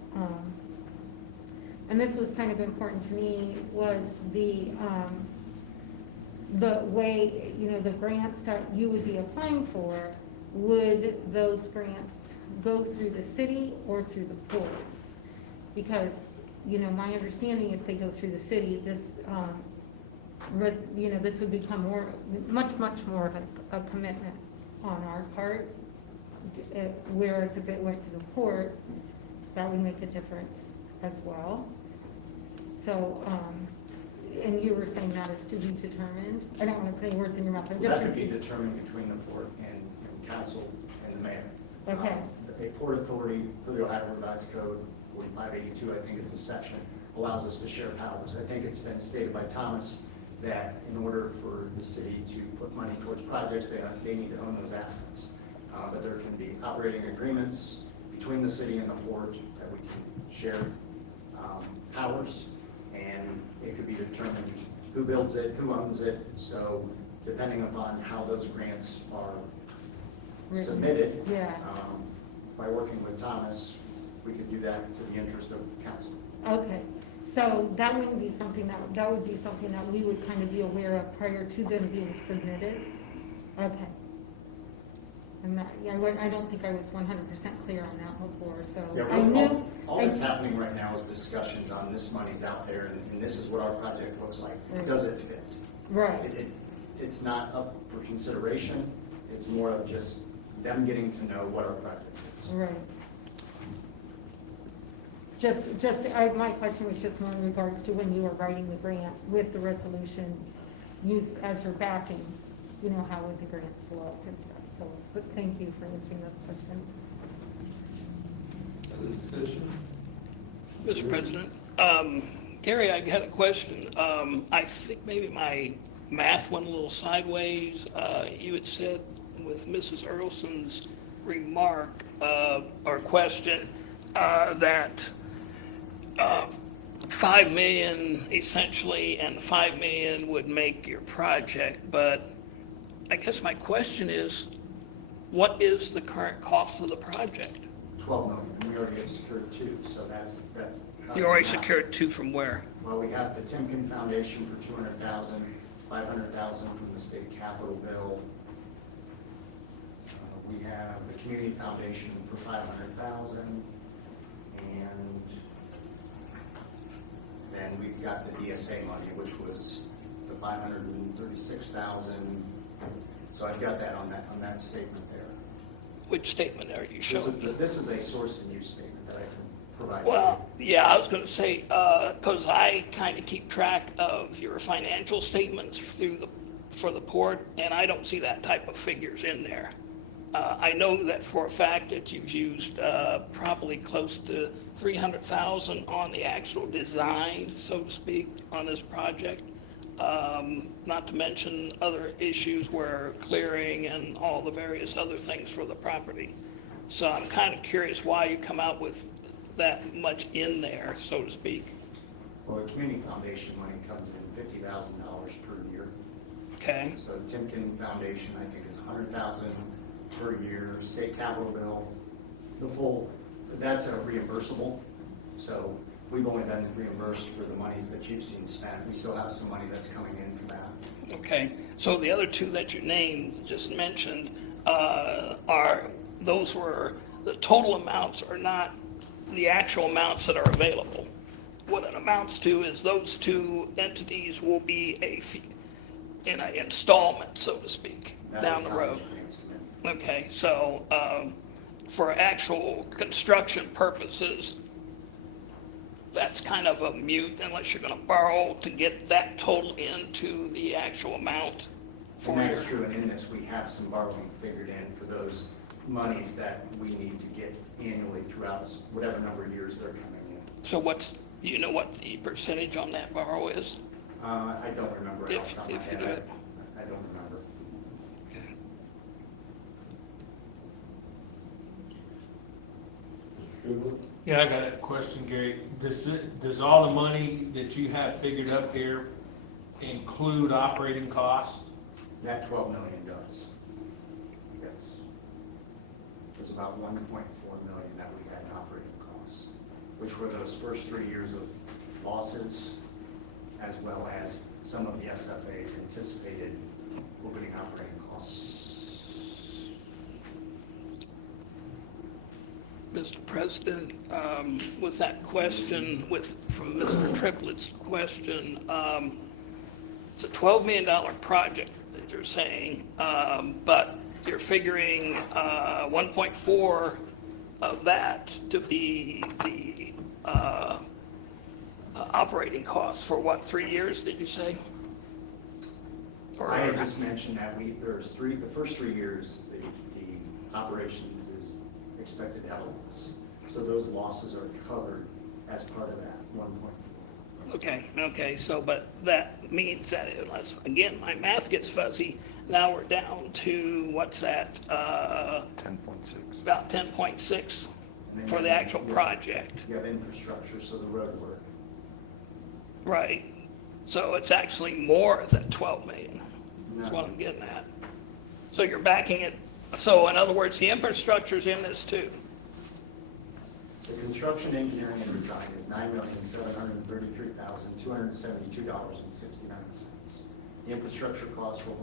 and this was kind of important to me, was the way, the grants that you would be applying for, would those grants go through the city or through the board? Because, my understanding, if they go through the city, this, this would become much more of a commitment on our part. Whereas if it went to the port, that would make a difference as well. So, and you were saying that is to be determined. I don't want to put any words in your mouth. That could be determined between the port and council and the mayor. Okay. A port authority for the Ohio Revised Code 4582, I think it's the section, allows us to share powers. I think it's been stated by Thomas that in order for the city to put money towards projects, they need to own those assets. But there can be operating agreements between the city and the port that we can share powers, and it could be determined who builds it, who owns it. So depending upon how those grants are submitted, by working with Thomas, we could do that to the interest of council. Okay, so that wouldn't be something that would be something that we would kind of be aware of prior to them being submitted? Okay. And that, I don't think I was 100% clear on that before, so Yeah, I knew. all that's happening right now is discussions on this money's out there, and this is what our project looks like. Does it fit? Right. It's not up for consideration. It's more of just them getting to know what our project is. Right. My question was just more in regards to when you were writing the grant with the resolution used as your backing, how would the grants look and stuff. So, but thank you for answering those questions. Other discussion? Mr. President, Gary, I had a question. I think maybe my math went a little sideways. You had said with Mrs. Earlson's remark or question that 5 million essentially, and the 5 million would make your project. But I guess my question is, what is the current cost of the project? 12 million, and we already have secured 2, so that's. You already secured 2 from where? Well, we have the Timken Foundation for 200,000, 500,000 from the state capital bill. We have the Community Foundation for 500,000, and then we've got the DSA money, which was the 536,000. So I've got that on that statement there. Which statement are you showing? This is a source and use statement that I can provide. Well, yeah, I was going to say, because I kind of keep track of your financial statements for the port, and I don't see that type of figures in there. I know that for a fact that you've used probably close to 300,000 on the actual design, so to speak, on this project. Not to mention other issues where clearing and all the various other things for the property. So I'm kind of curious why you come out with that much in there, so to speak. Well, the Community Foundation money comes in $50,000 per year. Okay. So Timken Foundation, I think, is $100,000 per year. State capital bill, that's a reimbursable. So we've only been reimbursed for the monies that you've seen spent. We still have some money that's coming in from that. Okay, so the other 2 that you named, just mentioned, those were, the total amounts are not the actual amounts that are available. what it amounts to is those two entities will be in an installment, so to speak, That down is the how road. the grants come in. Okay, so for actual construction purposes, that's kind of a mute unless you're going to borrow to get that total into the actual amount for And that's your. true, and in this, we have some borrowing figured in for those monies that we need to get annually throughout whatever number of years they're coming in. So you know what the percentage on that borrow is? I don't remember right off If the top of my you do head. it. I don't remember. Okay. Yeah, I got a question, Gary. Does all the money that you have figured up here include operating costs? That 12 million does. Yes. There's about 1.4 million that we had in operating costs, which were those first 3 years of losses, as well as some of the SFA's anticipated opening operating costs. Mr. President, with that question, from Mr. Triplett's question, it's a $12 million project that you're saying, but you're figuring 1.4 of that to be the operating costs for what, 3 years, did you say? I had just mentioned that the first 3 years, the operations is expected to have a loss. So those losses are covered as part of that 1.4. Okay, so, but that means that unless, again, my math gets fuzzy, now we're down to, what's that? 10.6. About 10.6 for the actual project. You have infrastructure, so the road work. Right, so it's actually more than 12 million, is No. what I'm getting at. So you're backing it, so in other words, the infrastructure's in this too. The construction, engineering, and design is $9,733,272.69. The infrastructure costs were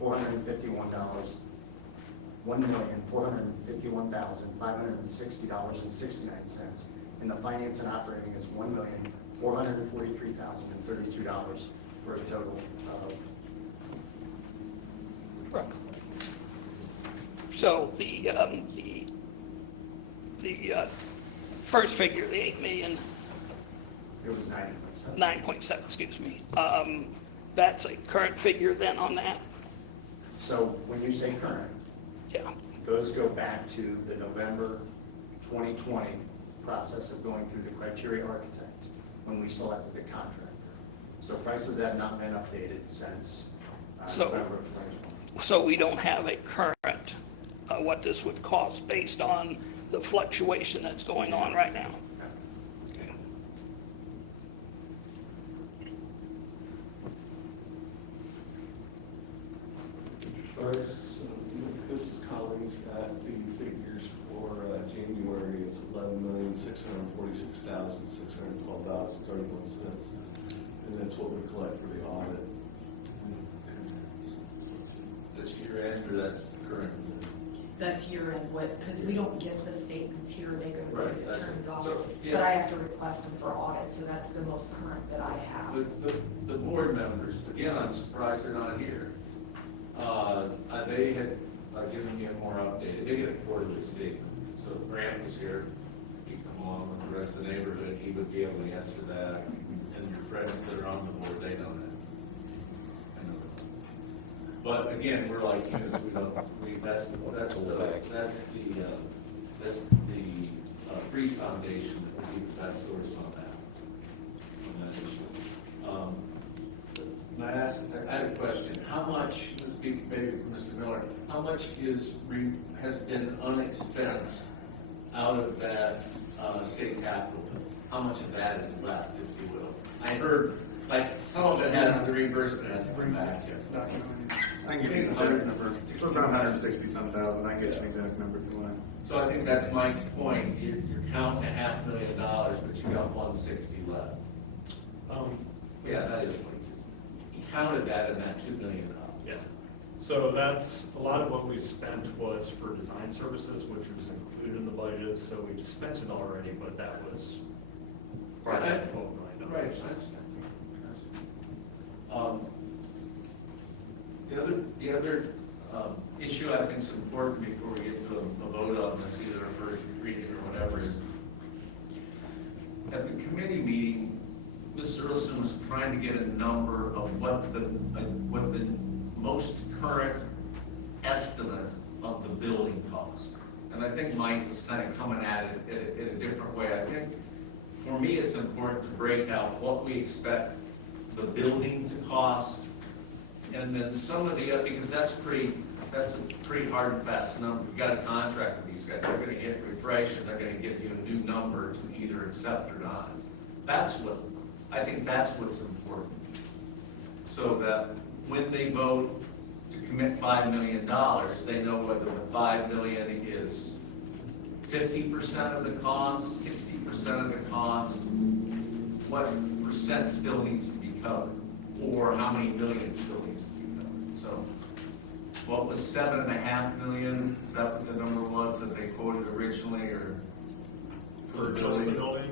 $1,451,560.69. And the finance and operating is $1,443,032 for a total of. Right. So the first figure, the 8 million, It was 9.7. 9.7, excuse me, that's a current figure then on that? So when you say current, Yeah, those go back to the November 2020 process of going through the criteria architect when we selected the contractor. So prices have not been updated since So- November of 2020. so we don't have a current, what this would cost based on the fluctuation that's going on right now? Okay. This is Collins, the figures for January is $11,646,612.31, and that's what we collect for the audit. That's year end or that's current? That's year-end with, because we don't get the statements here, they go to Right, the that's- attorney's so, office. yeah. But I have to request them for audit, so that's the most current that I have. The board members, again, I'm surprised they're not here. They had given me a more updated, they get a quarterly statement. So if Grant was here, he'd come along with the rest of the neighborhood, he would be able to answer that. And your friends that are on the board, they know that. I know that. But again, we're like you, so that's the Freeze Foundation that would be the best source on that issue. I had a question. How much, this would be maybe for Mr. Miller, how much has been unexpensed out of that state capital? How much of that is left, if you will? I heard, like, some of it has the reimbursement has to bring back here. I can give you the exact number. It's about 160-some thousand. I can get you an exact number if you want. So I think that's Mike's point. You're counting $500,000, but you got 160 left. Yeah, that is what he just, he counted that in that $2 million. Yes. So that's, a lot of what we spent was for design services, which was included in the budget, so we've spent it already, but that was part of that $12 million. Right, I understand. The other issue I think is important before we get to a vote on this, either a first reading or whatever, is at the committee meeting, Ms. Earlston was trying to get a number of what the most current estimate of the building cost. And I think Mike was kind of coming at it in a different way. I think for me, it's important to break out what we expect the building to cost, and then some of the other, because that's a pretty hard and fast number. You've got a contract with these guys. They're going to get refreshed, and they're going to give you a new number to either accept or not. I think that's what's important. So that when they vote to commit $5 million, they know whether the $5 million is 50% of the cost, 60% of the cost, what percent still needs to be covered, or how many millions still needs to be covered. So what was $7.5 million? Is that what the number was that they quoted originally, or For just the building?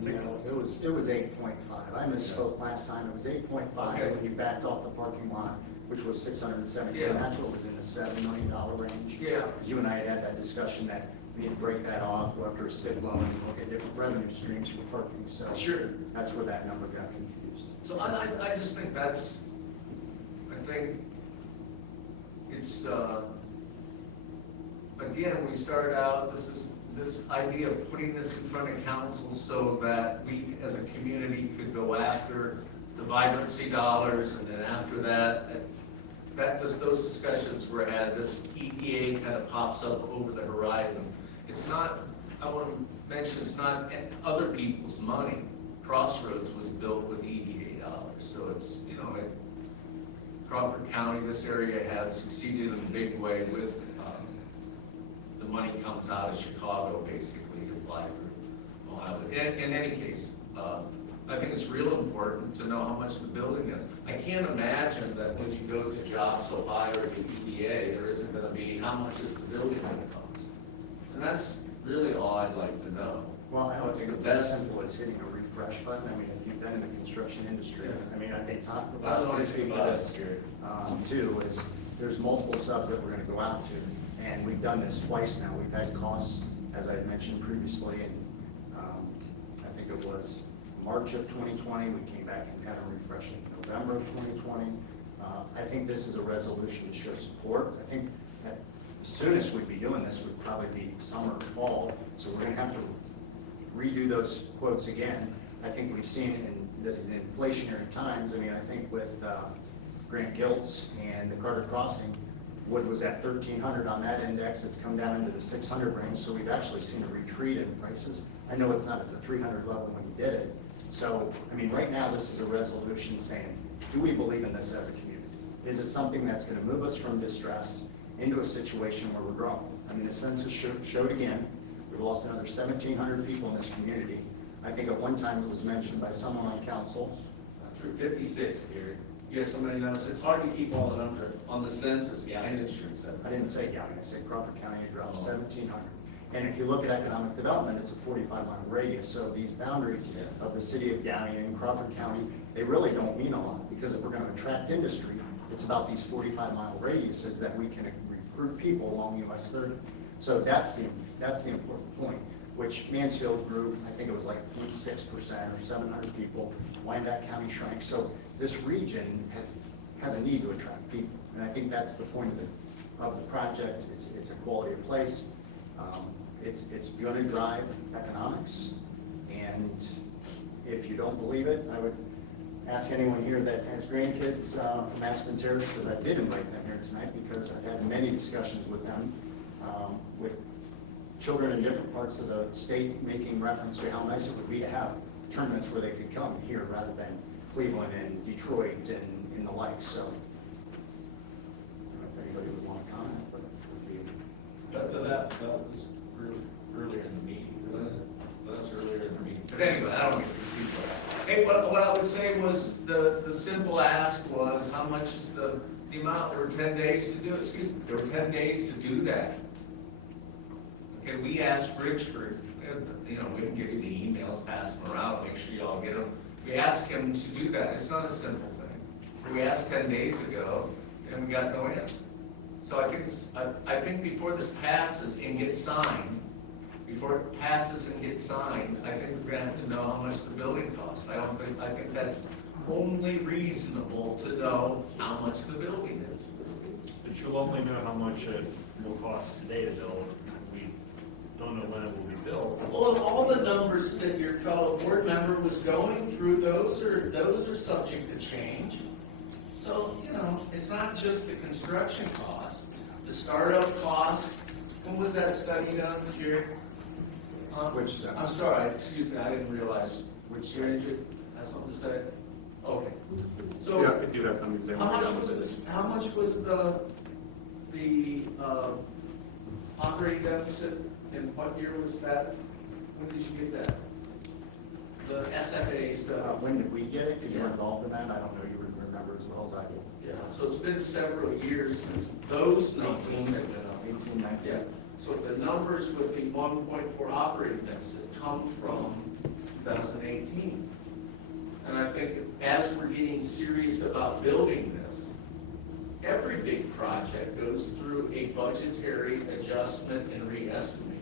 No, it was 8.5. I misspoke last time. It was 8.5 Okay. when you backed off the parking lot, which was 617. Yeah. That's what was in the $7 million range. Yeah. You and I had that discussion that we need to break that off, go after a SID loan, and look at different revenue streams for parking. So Sure. that's where that number got confused. So I just think I think it's, again, we started out, this idea of putting this in front of council so that we, as a community, could go after the vibrancy dollars, and then after that those discussions were had, this EPA kind of pops up over the horizon. It's not, I want to mention, it's not other people's money. Crossroads was built with EDA dollars, so it's, Crawford County, this area has succeeded in a big way with, the money comes out of Chicago, basically, to apply for Ohio. In any case, I think it's real important to know how much the building is. I can't imagine that when you go to Jobs Ohio or to EDA, there isn't going to be how much is the building going to cost. And that's really all I'd like to know. Well, I don't What's think the it's as best? simple as hitting a refresh button. I mean, if you've been in the construction industry, Yeah. I mean, I think talk I don't about know this anything because, about this, Gary. too, is there's multiple subs that we're gonna go out to, and we've done this twice now. We've had costs, as I mentioned previously, and, I think it was March of 2020, we came back and had a refresh in November of 2020. I think this is a resolution to show support. I think that the soonest we'd be doing this would probably be summer or fall, so we're gonna have to redo those quotes again. I think we've seen in this inflationary times, I mean, I think with Grant Giltz and the Carter Crossing, wood was at 1,300 on that index. It's come down into the 600 range, so we've actually seen a retreat in prices. I know it's not at the 300 level when we did it. So, I mean, right now, this is a resolution saying, do we believe in this as a community? Is it something that's going to move us from distress into a situation where we're growing? I mean, the census showed again, we've lost another 1,700 people in this community. I think at one time it was mentioned by someone on council. Through 56, Gary. You have somebody knows, it's hard to keep all the numbers on the census. Yeah, I didn't sure said. I didn't say county, I said Crawford County had dropped 1,700. And if you look at economic development, it's a 45-mile radius. So these boundaries of the city of Galion and Crawford County, they really don't mean a lot, because if we're going to attract industry, it's about these 45-mile radiuses that we can recruit people along US 30. So that's the important point, which Mansfield grew, I think it was like 0.6% or 700 people. Wyandotte County shrank. So this region has a need to attract people. And I think that's the point of the project. It's a quality of place. It's going to drive economics. And if you don't believe it, I would ask anyone here that has grandkids from Aspen Terrace, because I did invite them here tonight, because I've had many discussions with them, with children in different parts of the state making reference to how nice it would be to have tournaments where they could come here rather than Cleveland and Detroit and the like. So, I don't know if anybody would want to comment, but it would be. That was earlier in the meeting. That's earlier in the meeting. But anyway, I don't get confused by that. Hey, what I would say was the simple ask was how much is the amount? There were 10 days to do it. Excuse me. There were 10 days to do that. Okay, we asked Bridgeford, we can give you the emails, pass them around, make sure you all get them. We asked him to do that. It's not a simple thing. We asked 10 days ago, and we got no answer. So I think before this passes and gets signed, I think we're gonna have to know how much the building costs. I think that's only reasonable to know how much the building is. But you'll only know how much it will cost today to build. We don't know when it will be built. Well, all the numbers that your fellow board member was going through, those are subject to change. So, it's not just the construction cost, the startup cost. When was that study done, Jerry? Which study? I'm sorry, excuse me, I didn't realize. Which Jerry has something to say? Okay. So, Yeah, I do have something to say. how much was the operating deficit, and what year was that? When did you get that? The SFA stuff. When did we get it? Because you were involved in that. I don't know you would remember as well as I do. Yeah, so it's been several years since those numbers have been up. 18, 19. Yeah, so the numbers with the 1.4 operating deficit come from 2018. And I think as we're getting serious about building this, every big project goes through a budgetary adjustment and re-estimating.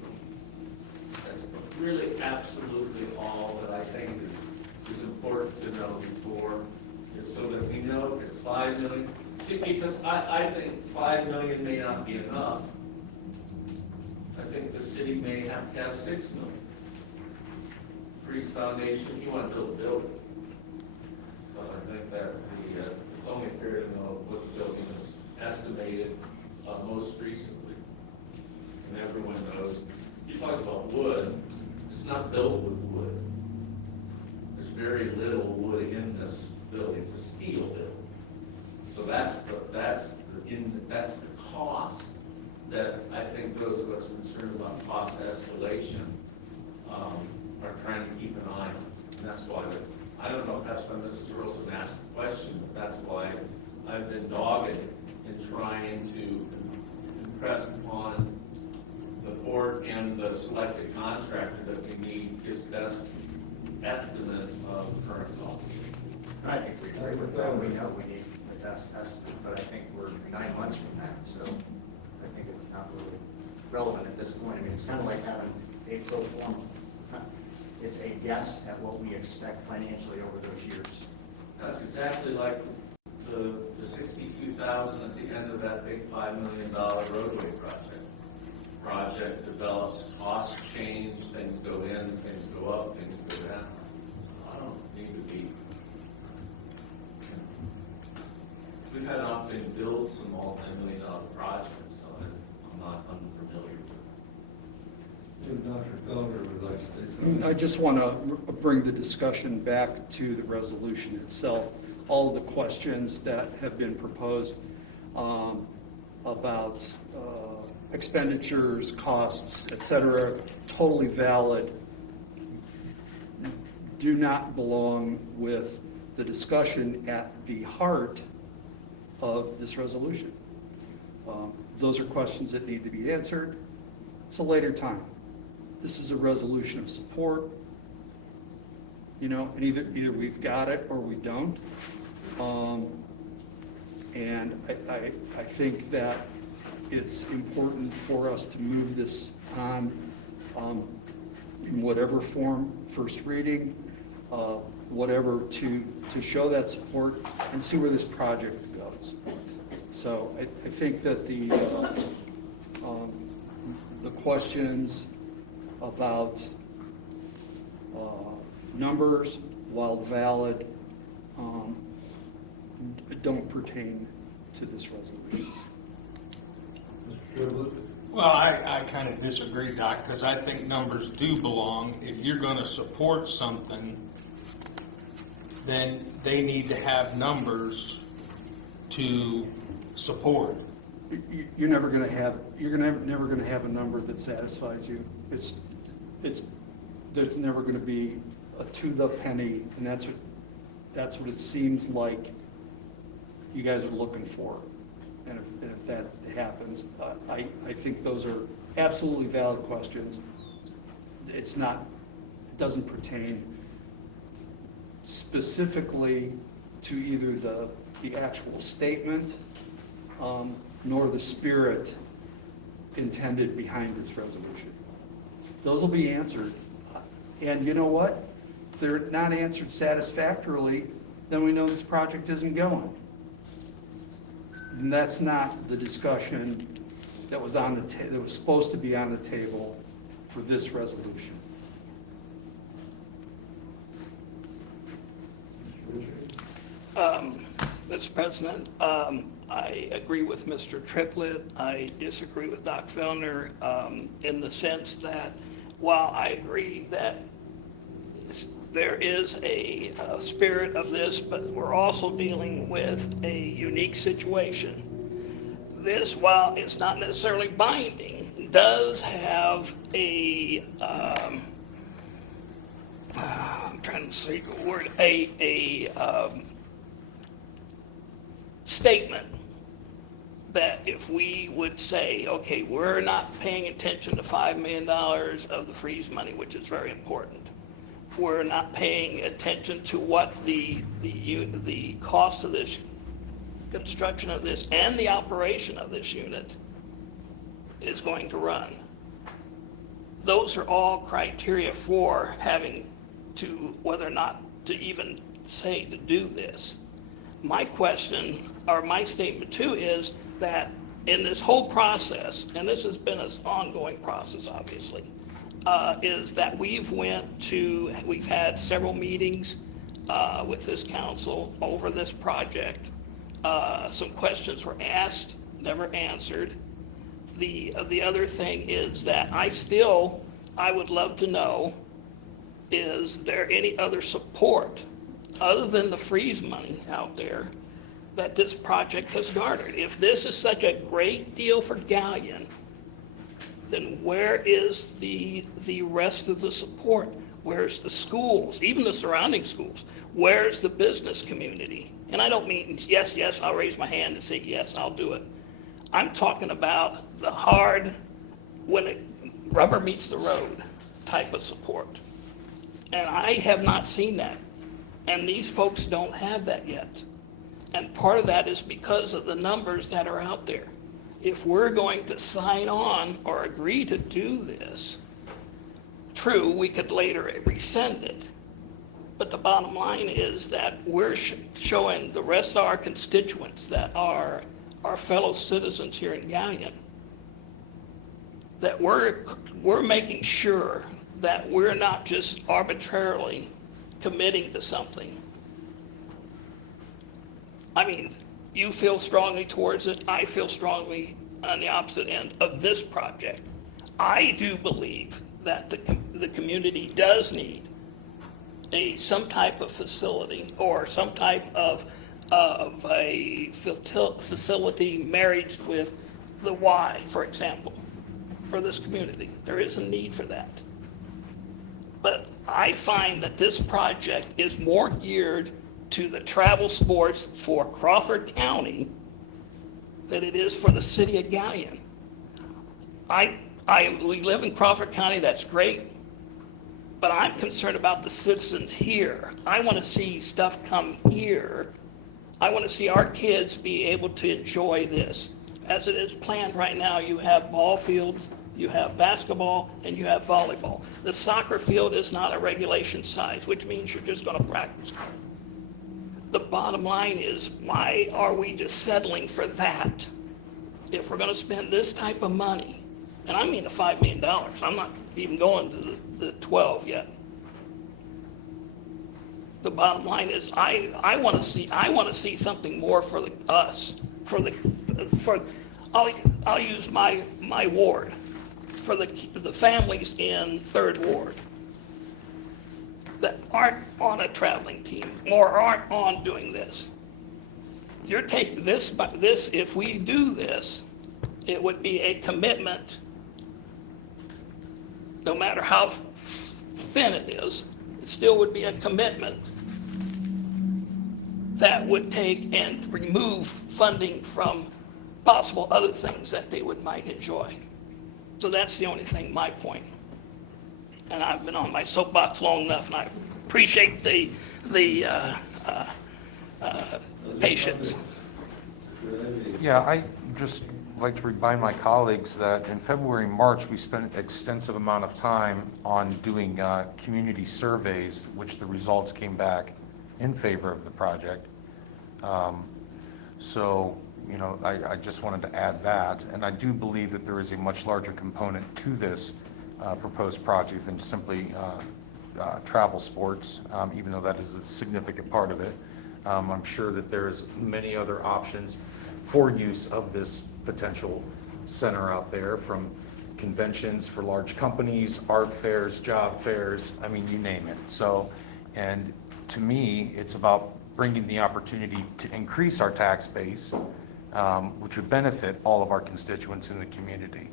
That's really absolutely all that I think is important to know before, so that we know it's 5 million. See, because I think 5 million may not be enough. I think the city may have to have 6 million. Freeze Foundation, if you want to build a building. So I think that it's only fair to know what the building is estimated most recently. And everyone knows, you talk about wood, it's not built with wood. There's very little wood in this building. It's a steel building. So that's the cost that I think those of us concerned about cost escalation are trying to keep an eye on. And that's why I don't know if that's why Mrs. Wilson asked the question, but that's why I've been dogged in trying to impress upon the board and the selected contractor that we need his best estimate of the current cost. I think we agree with that. We know we need the best estimate, but I think we're 9 months from that, so I think it's not really relevant at this point. I mean, it's kind of like having a pro forma. It's a guess at what we expect financially over those years. That's exactly like the $62,000 at the end of that big $5 million roadway project. Project develops, costs change, things go in, things go up, things go down. I don't need to be. We've had an opportunity to build some multi-million-dollar projects, so I'm not unfamiliar with it. If Dr. Felder would like to say something. I just want to bring the discussion back to the resolution itself. All of the questions that have been proposed about expenditures, costs, et cetera, totally valid, do not belong with the discussion at the heart of this resolution. Those are questions that need to be answered. It's a later time. This is a resolution of support, and either we've got it or we don't. And I think that it's important for us to move this on in whatever form, first reading, whatever, to show that support and see where this project goes. So I think that the questions about numbers, while valid, don't pertain to this resolution. Well, I kind of disagree, Doc, because I think numbers do belong. If you're going to support something, then they need to have numbers to support. You're never going to have a number that satisfies you. There's never going to be a to the penny, and that's what it seems like you guys are looking for. and if that happens. I think those are absolutely valid questions. It's not, it doesn't pertain specifically to either the actual statement nor the spirit intended behind this resolution. Those will be answered. And you know what? If they're not answered satisfactorily, then we know this project isn't going. And that's not the discussion that was on the that was supposed to be on the table for this resolution. Mr. President, I agree with Mr. Triplett. I disagree with Doc Fellner in the sense that while I agree that there is a spirit of this, but we're also dealing with a unique situation. This, while it's not necessarily binding, does have a, I'm trying to say the word, a statement that if we would say, okay, we're not paying attention to $5 million of the freeze money, which is very important. We're not paying attention to what the cost of this construction of this and the operation of this unit is going to run. Those are all criteria for having to, whether or not to even say to do this. My question, or my statement too, is that in this whole process, and this has been an ongoing process obviously, is that we've had several meetings with this council over this project. Some questions were asked, never answered. The other thing is that I would love to know, is there any other support other than the freeze money out there that this project has garnered? If this is such a great deal for Galion, then where is the rest of the support? Where's the schools, even the surrounding schools? Where's the business community? And I don't mean, yes, I'll raise my hand and say, yes, I'll do it. I'm talking about the hard, when rubber meets the road type of support. And I have not seen that. And these folks don't have that yet. And part of that is because of the numbers that are out there. If we're going to sign on or agree to do this, true, we could later rescind it. But the bottom line is that we're showing the rest of our constituents that are our fellow citizens here in Galion that we're making sure that we're not just arbitrarily committing to something. I mean, you feel strongly towards it. I feel strongly on the opposite end of this project. I do believe that the community does need some type of facility or some type of a facility married with the Y, for example, for this community. There is a need for that. But I find that this project is more geared to the travel sports for Crawford County than it is for the city of Galion. We live in Crawford County, that's great, but I'm concerned about the citizens here. I want to see stuff come here. I want to see our kids be able to enjoy this. As it is planned right now, you have ball fields, you have basketball, and you have volleyball. The soccer field is not a regulation size, which means you're just going to practice. The bottom line is, why are we just settling for that? If we're going to spend this type of money, and I mean the $5 million, I'm not even going to the 12 yet. The bottom line is, I want to see something more for us, I'll use my ward, for the families in Third Ward that aren't on a traveling team or aren't on doing this. You're taking this, if we do this, it would be a commitment, no matter how thin it is, it still would be a commitment that would take and remove funding from possible other things that they might enjoy. So that's the only thing, my point. And I've been on my soapbox long enough, and I appreciate the patience. Yeah, I just like to remind my colleagues that in February and March, we spent an extensive amount of time on doing community surveys, which the results came back in favor of the project. So, you know, I just wanted to add that. And I do believe that there is a much larger component to this proposed project than simply travel sports, even though that is a significant part of it. I'm sure that there's many other options for use of this potential center out there, from conventions for large companies, art fairs, job fairs, I mean, you name it. So, and to me, it's about bringing the opportunity to increase our tax base, which would benefit all of our constituents in the community.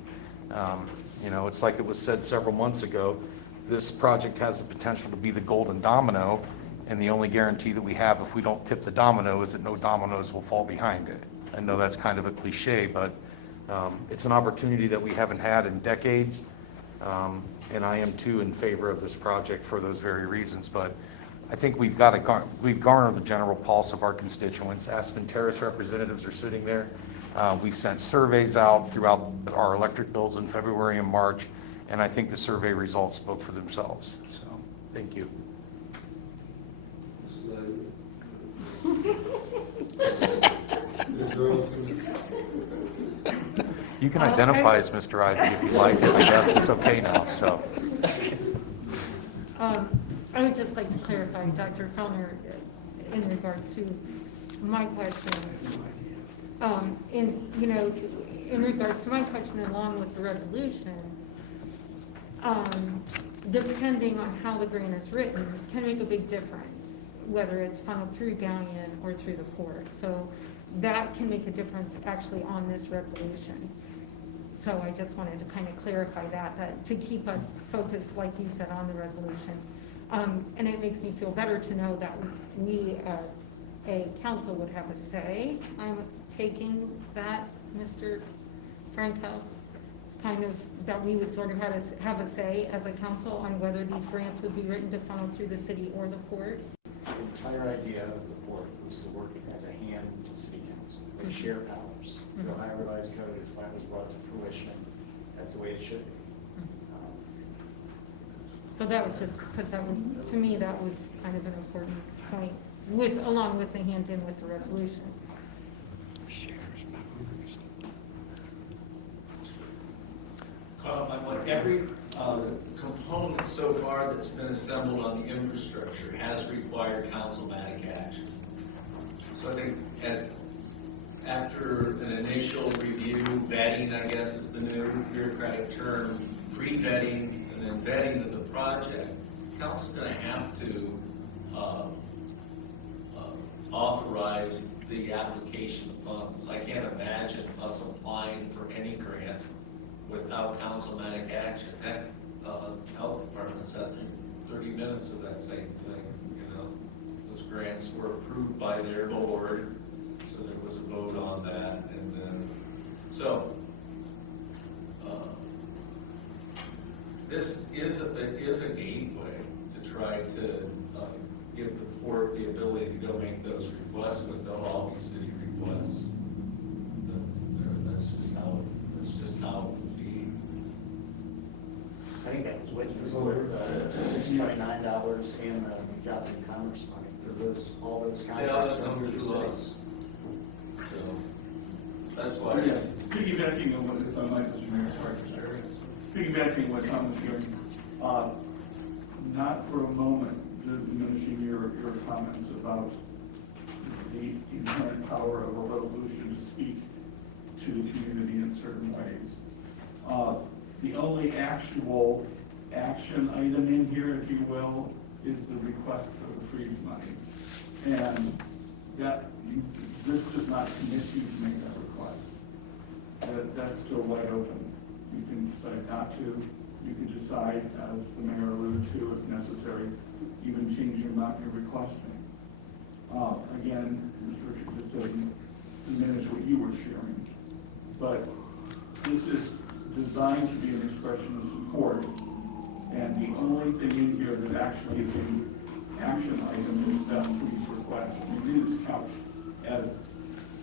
You know, it's like it was said several months ago, this project has the potential to be the golden domino, and the only guarantee that we have if we don't tip the domino is that no dominoes will fall behind it. I know that's kind of a cliche, but it's an opportunity that we haven't had in decades, and I am too in favor of this project for those very reasons. But I think we've garnered the general pulse of our constituents. Aspen Terrace representatives are sitting there. We've sent surveys out throughout our electric bills in February and March, and I think the survey results spoke for themselves. So, thank you. You can identify as Mr. Ivy if you like it. I guess it's okay now, so. I would just like to clarify, Dr. Fellner, in regards to my question. In regards to my question, along with the resolution, depending on how the grant is written, can make a big difference, whether it's funneled through Galleon or through the court. So that can make a difference actually on this resolution. So I just wanted to kind of clarify that to keep us focused, like you said, on the resolution. And it makes me feel better to know that we as a council would have a say. I'm taking that, Mr. Frankhouse, kind of that we would sort of have a say as a council on whether these grants would be written to funnel through the city or the court. The entire idea of the board was to work as a hand to city council. They share powers. It's the Ohio Revised Code. It's why it was brought to fruition. That's the way it should be. So that was just, because that was, to me, that was kind of an important point, along with the hand in with the resolution. Every component so far that's been assembled on the infrastructure has required councilmatic action. So I think after an initial review, vetting, I guess is the new bureaucratic term, pre-vetting and then vetting of the project, council's going to have to authorize the application of funds. I can't imagine us applying for any grant without councilmatic action. Heck, health department's had 30 minutes of that same thing. You know, those grants were approved by their board, so there was a vote on that, and then this is a gateway to try to give the court the ability to go make those requests, but they'll all be city requests. That's just how it will be. I think that was what you said, $6.9 in the Jobs and Commerce money, because all those contracts Yeah, are through the to city. us. So that's why Yes, piggybacking on what, if I might, Mr. Mayor, sorry for Sarah. Piggybacking what Tom was doing, not for a moment diminishing your comments about the inherent power of a resolution to speak to the community in certain ways. The only actual action item in here, if you will, is the request for the freeze money. And this does not commit you to make that request. That's still wide open. You can decide not to. You can decide, as the mayor alluded to, if necessary, even change the amount you're requesting. Again, Mr. Richard, this doesn't diminish what you were sharing. but this is designed to be an expression of support. And the only thing in here that actually is an action item is that police request. We do this couch as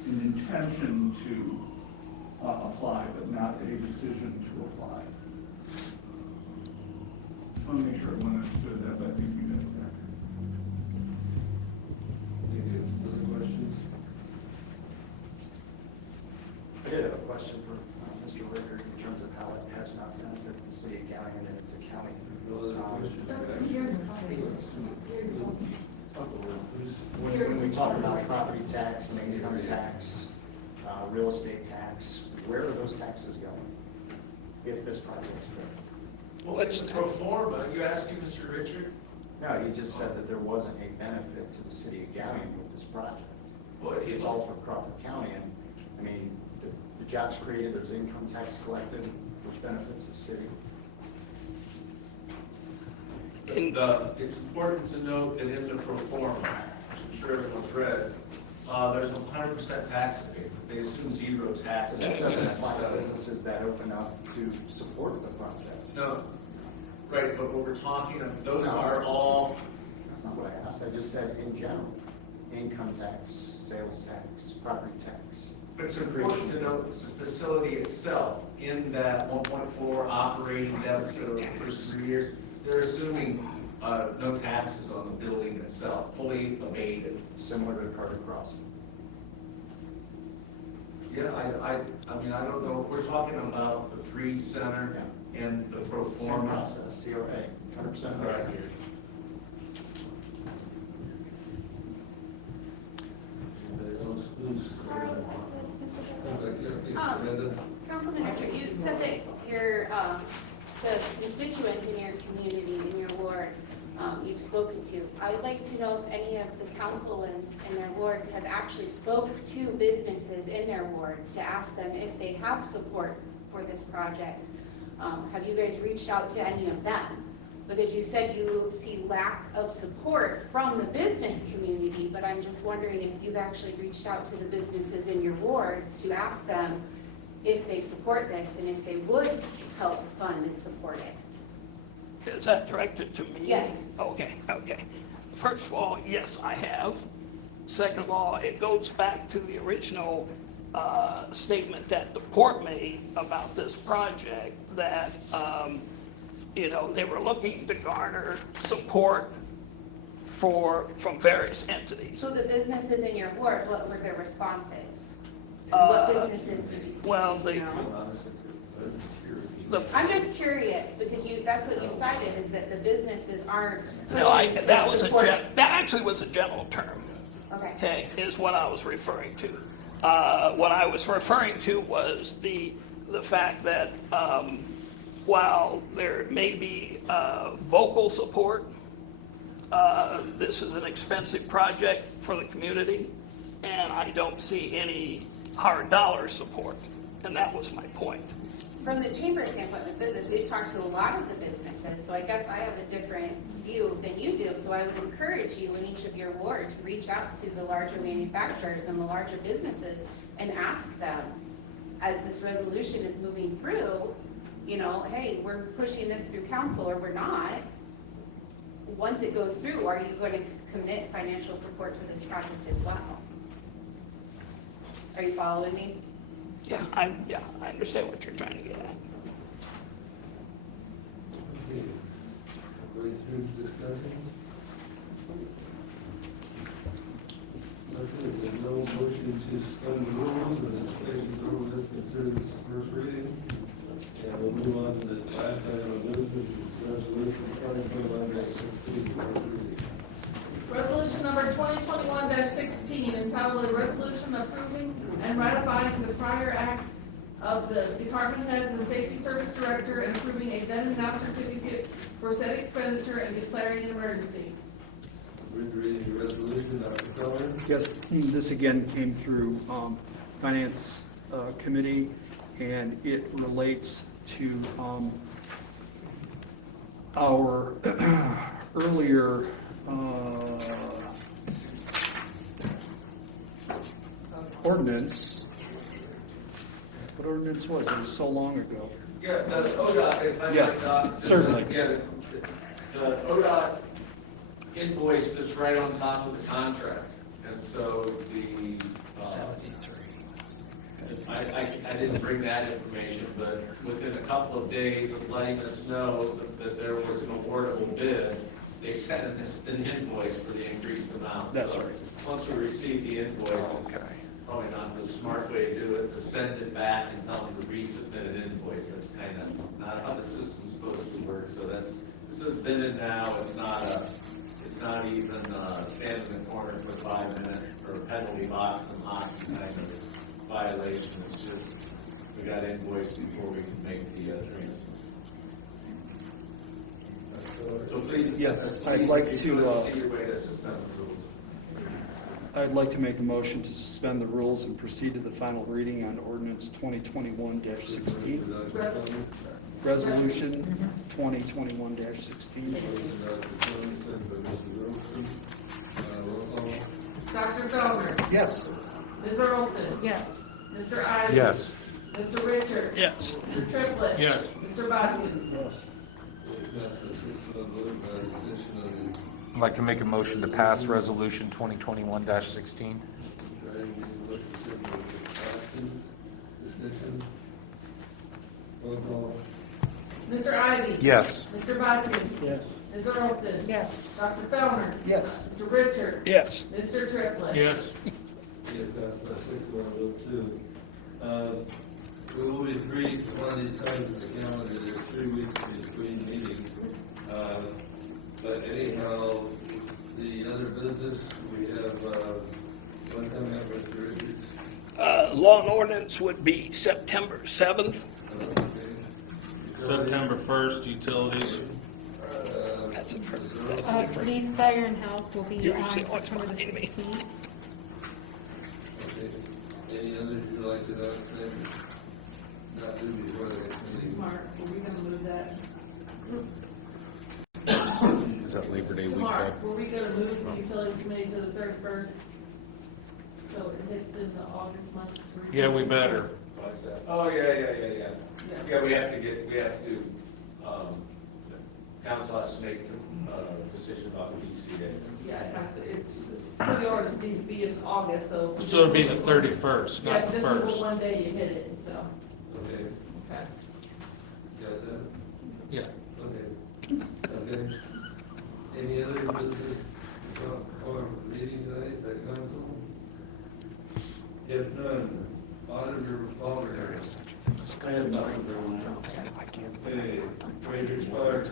an intention to apply, but not a decision to apply. I want to make sure everyone understood that, but I think we did that. Thank you. Other questions? I did have a question for Mr. Rickard in terms of how it has not benefited the city of Gallion and its accounting. No other questions? When we talk about property tax and income tax, real estate tax, where are those taxes going if this project's built? Well, it's pro forma. You asking Mr. Richard? No, you just said that there wasn't a benefit to the city of Gallion with this project. Well, if you It's all for Crawford County, and, I mean, the jobs created, there's income tax collected, which benefits the city. It's important to note that in the pro forma, which I'm sure everyone's read, there's no 100% tax abatement. They assume zero tax. This doesn't apply to businesses that open up to support the project. No, right, but what we're talking of, those are all, That's not what I asked, I just said in general, income tax, sales tax, property tax. but it's important to note the facility itself, in that 1.4 operating deficit over the first 3 years, they're assuming no taxes on the building itself, fully abated. Similar to Carter Crossing. Yeah, I mean, I don't know, we're talking about the Free Center and the pro Same forma. process, CRA, 100% Right right. here. Anybody else? Who's? Councilman Richard, you said that your, the constituents in your community, in your ward, you've spoken to. I would like to know if any of the council in their wards have actually spoke to businesses in their wards to ask them if they have support for this project. Have you guys reached out to any of them? Because you said you see lack of support from the business community, but I'm just wondering if you've actually reached out to the businesses in your wards to ask them if they support this and if they would help fund and support it. Is that directed to me? Yes. Okay. First of all, yes, I have. Second of all, it goes back to the original statement that the port made about this project, that, they were looking to garner support from various entities. So the businesses in your ward, what were their responses? What businesses did you speak to? Well, you know? I'm just curious, because that's what you cited, is that the businesses aren't. That actually was a general term. Okay. Is what I was referring to. What I was referring to was the fact that while there may be vocal support, this is an expensive project for the community, and I don't see any hard dollar support, and that was my point. From the chamber standpoint with business, we've talked to a lot of the businesses, so I guess I have a different view than you do, so I would encourage you in each of your wards to reach out to the larger manufacturers and the larger businesses and ask them, as this resolution is moving through, hey, we're pushing this through council or we're not. Once it goes through, are you going to commit financial support to this project as well? Are you following me? Yeah, I understand what you're trying to get at. Going through discussing? Okay, there's no motion to suspend the rules, and the suspension of rules is considered as first reading. And we'll move on to the last item of business, which is resolution 2021-16, first reading. Resolution number 2021-16, entitled a resolution approving and ratifying the prior acts of the department heads and safety service director and approving a then and now certificate for said expenditure and declaring an emergency. Reading the resolution, Dr. Feller. Yes, this again came through Finance Committee, and it relates to our earlier ordinance What ordinance was it? It was so long ago. Yeah, the ODOT, if I Yes, might not. certainly. Yeah, the ODOT invoice is right on top of the contract, and so the, I didn't bring that information, but within a couple of days of letting us know that there was an awardable bid, they sent an invoice for the increased amount. That's So right. Once we receive the invoice, it's probably not the smart way to do it, to send it back and tell them to resubmit an invoice. That's kind of not how the system's supposed to work, so this has been in now, it's not even stand in the corner for 5 minutes or penalty box and lock kind of violation. It's just, we got invoiced before we can make the transfer. So please, yes, I'd please, like if you to, want to see your way to suspend the rules. I'd like to make a motion to suspend the rules and proceed to the final reading on ordinance 2021-16. Resolution 2021-16. Dr. Feldner. Yes. Ms. Earlston. Yes. Mr. Ivy. Yes. Mr. Richards. Yes. Mr. Triplett. Yes. Mr. Bodkins. I'd like to make a motion to pass resolution 2021-16. Mr. Ivy. Yes. Mr. Bodkins. Yes. Ms. Earlston. Yes. Dr. Feldner. Yes. Mr. Richards. Yes. Mr. Triplett. Yes. Yes, that's 6-1-2. We will be free one of these times in the calendar, there's 3 weeks between meetings. But anyhow, the other business, we have, one coming up, Mr. Richards. Law and ordinance would be September 7th. September 1st, utilities. That's it for, that's it for. Police, fire, and health will be You on see what's September behind me. 16th. Okay. Any others you'd like to know, not do before the next meeting? Mark, were we gonna move that? Is that Labor Day Mark, were we gonna move the utility committee to the 31st? So it hits in the August month? Yeah, we better. Oh, yeah. Yeah, we have to, council has to make a decision about the BCA. Yeah, it has to, it's, the ordinance needs to be in August, so. if we So it'll be just the move it 31st, Yeah, not if the this move it 1st. one day, you hit it, so, Okay, okay. got that? Yeah. Okay. Any other business or meeting tonight at council? If none, Auditor Palmer. I have nothing for now. Hey, Ranger Sparks.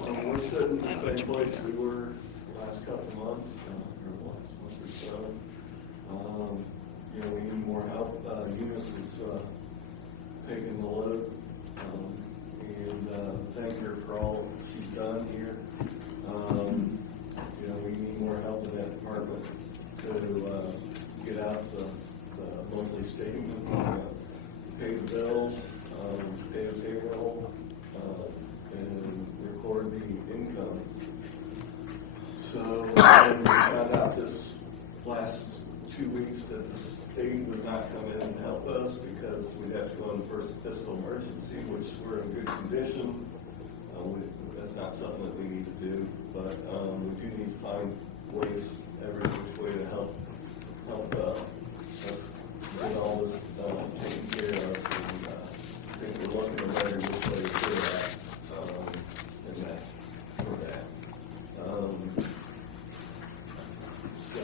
We're sitting in the same place we were the last couple of months, or last month or so. You know, we need more help. Eunice is taking the load. And thank her for all she's done here. You know, we need more help in that department to get out the monthly statements, pay the bills, pay the payroll, and record the income. So we found out this last 2 weeks that the state would not come in and help us because we'd have to go in first fiscal emergency, which we're in good condition. That's not something that we need to do, but we do need to find ways, every which way to help us get all this taken care of. And, I think we're looking at every which way to do that, and that, for that. So,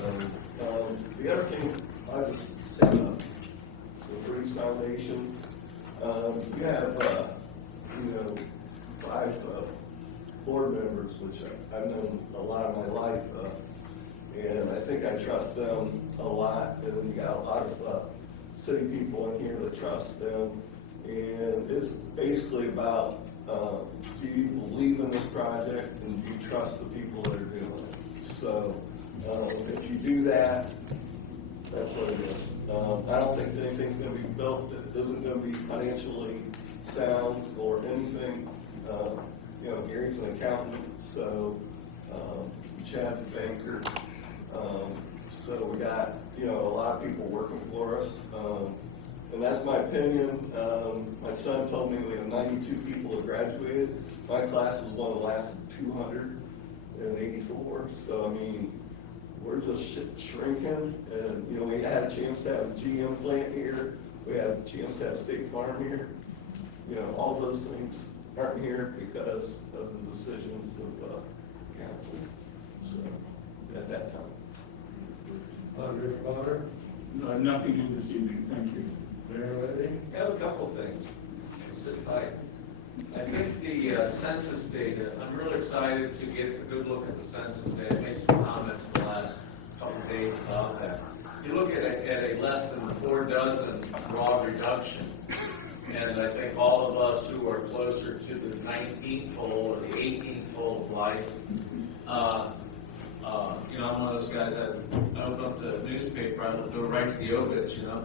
the other thing, I just set up the Freeze Foundation. You have, 5 board members, which I've known a lot of my life, and I think I trust them a lot. And then you got a lot of city people in here that trust them. And it's basically about, do you believe in this project and do you trust the people that are doing it? So if you do that, that's what it is. I don't think anything's going to be built that isn't going to be financially sound or anything. Gary's an accountant, so Chad's a banker. So we got, a lot of people working for us. And and that's my opinion. My son told me we have 92 people that graduated. My class was one of the last 284. So, I mean, we're just shrinking. And, you know, we had a chance to have a GM plant here. We had a chance to have State Farm here. You know, all those things aren't here because of the decisions of council. So, at that time. Andre Potter, No, nothing new this evening, thank you. Mayor Liddy. I have a couple of things. Sit tight. I think the census data, I'm really excited to get a good look at the census data. I made some comments in the last couple of days about that. You look at a less than 4 dozen raw reduction, and I think all of us who are closer to the 19th hole or the 18th hole of life, you know, I'm one of those guys that I open up the newspaper, I go right to the obits, you know.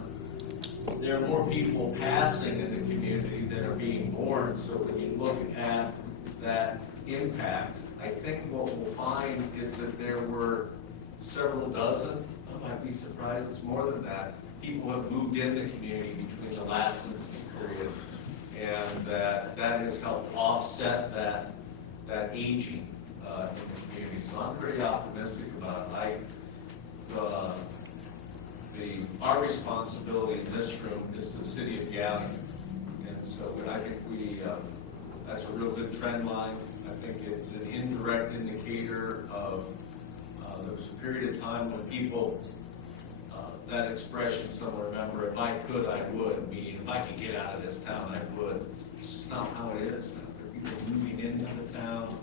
There are more people passing in the community than are being born, so when you look at that impact, I think what we'll find is that there were several dozen, I might be surprised it's more than that, people have moved in the community between the last census period, and that has helped offset that aging in the community. So I'm pretty optimistic about it. Our responsibility in this room is to the city of Gallatin, and so I think that's a real good trend line. I think it's an indirect indicator of there was a period of time when people, that expression, someone remember, if I could, I would, meaning if I could get out of this town, I would. It's just not how it is now. There are people moving into the town,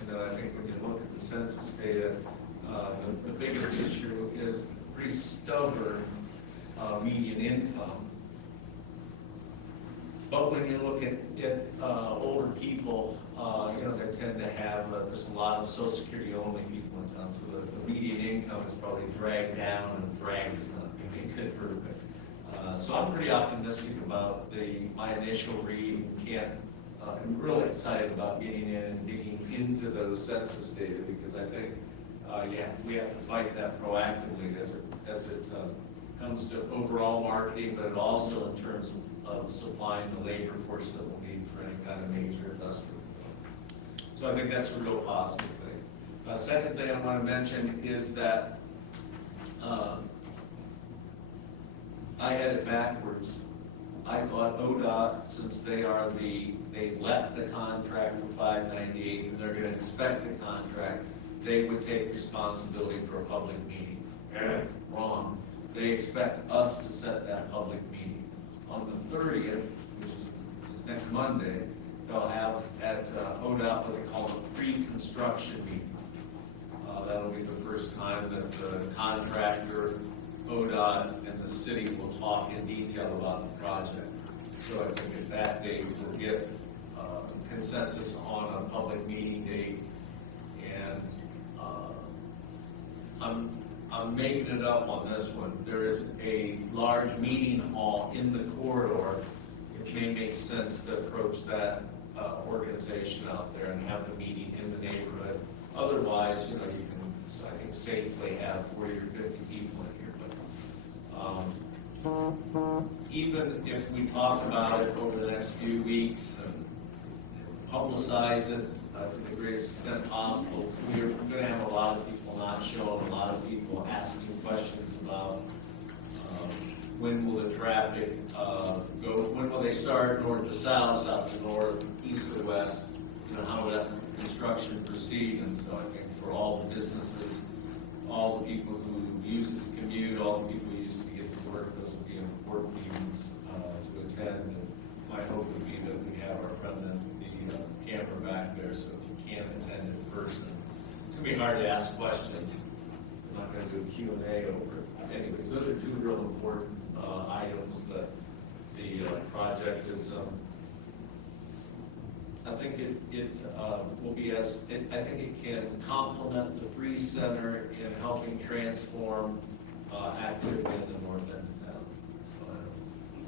and I think when you look at the census data, the biggest issue is pretty stubborn median income. But when you look at older people, you know, they tend to have, there's a lot of Social Security only people in town, so the median income is probably dragged down, and drag is not going to be good for everybody. So I'm pretty optimistic about my initial read. I'm really excited about getting in and digging into those census data, because I think we have to fight that proactively as it comes to overall marketing, but also in terms of supplying the labor force that we'll need for any kind of major industrial. So I think that's a real positive thing. Second thing I want to mention is that I had it backwards. I thought ODOT, since they let the contract for 598 and they're going to inspect the contract, they would take responsibility for a public meeting. Wrong. They expect us to set that public meeting. On the 30th, which is next Monday, they'll have at ODOT what they call a pre-construction meeting. That'll be the first time that the contractor, ODOT, and the city will talk in detail about the project. So I think at that date we'll get consensus on a public meeting date, and I'm making it up on this one. There is a large meeting hall in the corridor. It may make sense to approach that organization out there and have the meeting in the neighborhood. Otherwise, you know, you can, I think, safely have 40 or 50 people in here. But even if we talk about it over the next few weeks and publicize it to the greatest extent possible, we're going to have a lot of people not show up, a lot of people asking questions about when will the traffic go, when will they start north to south, south to north, east to west, you know, how will that construction proceed? And so I think for all the businesses, all the people who used to commute, all the people who used to get to work, those will be important meetings to attend. And my hope would be that we have our friend the camera back there, so if you can't attend in person, it's going to be hard to ask questions. We're not going to do a Q&A over it. Anyways, those are two real important items that the project is. I think it will be I think it can complement the Free Center in helping transform activity in the north end of town. So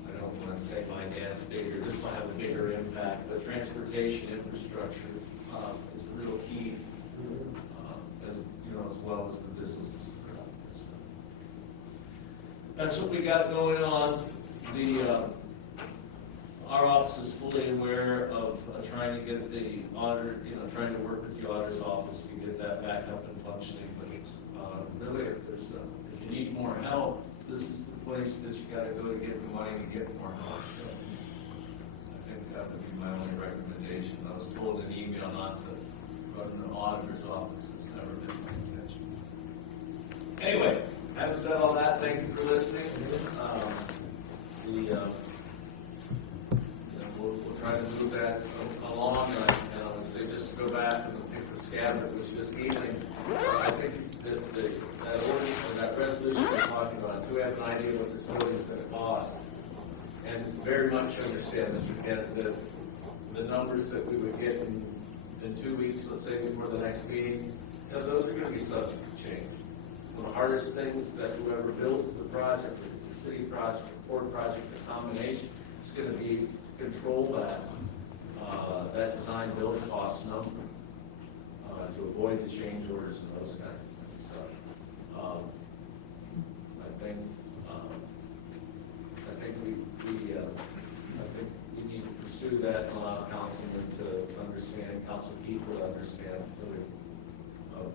I don't want to say my dad's bigger. This will have a bigger impact, but transportation infrastructure is a real key, as you know, as well as the businesses. So that's what we got going on. Our office is fully aware of trying to get the auditor, trying to work with the auditor's office to get that back up and functioning, but it's, really, if you need more help, this is the place that you gotta go to get the money to get more help, so. I think that would be my only recommendation. I was told in email not to go to the auditor's office, it's never been my intention. Anyway, having said all that, thank you for listening. We'll try to move that along, and say just to go back and pick the scab that was just evening. I think that that ordinance or that resolution we're talking about, do have an idea what this building is going to cost, and very much understand, Mr. Kenneth, that the numbers that we would get in 2 weeks, let's say before the next meeting, those are going to be subject to change. One of the hardest things that whoever builds the project, if it's a city project, a port project, a combination, it's going to be control that design build cost number to avoid the change orders and those kinds of things. So I think we need to pursue that and allow councilmen to understand, council people to understand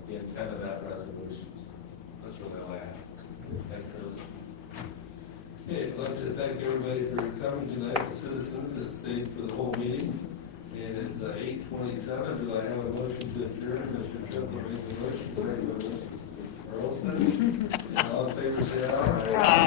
the intent of that resolution. That's really all I have. Thank you for listening. Okay, I'd like to thank everybody for coming tonight, the citizens that stayed for the whole meeting. And it's 8:27. Do I have a motion to adjourn? Mr. Triplett makes a motion. Second by Mr. Earlston. All in favor, say aye.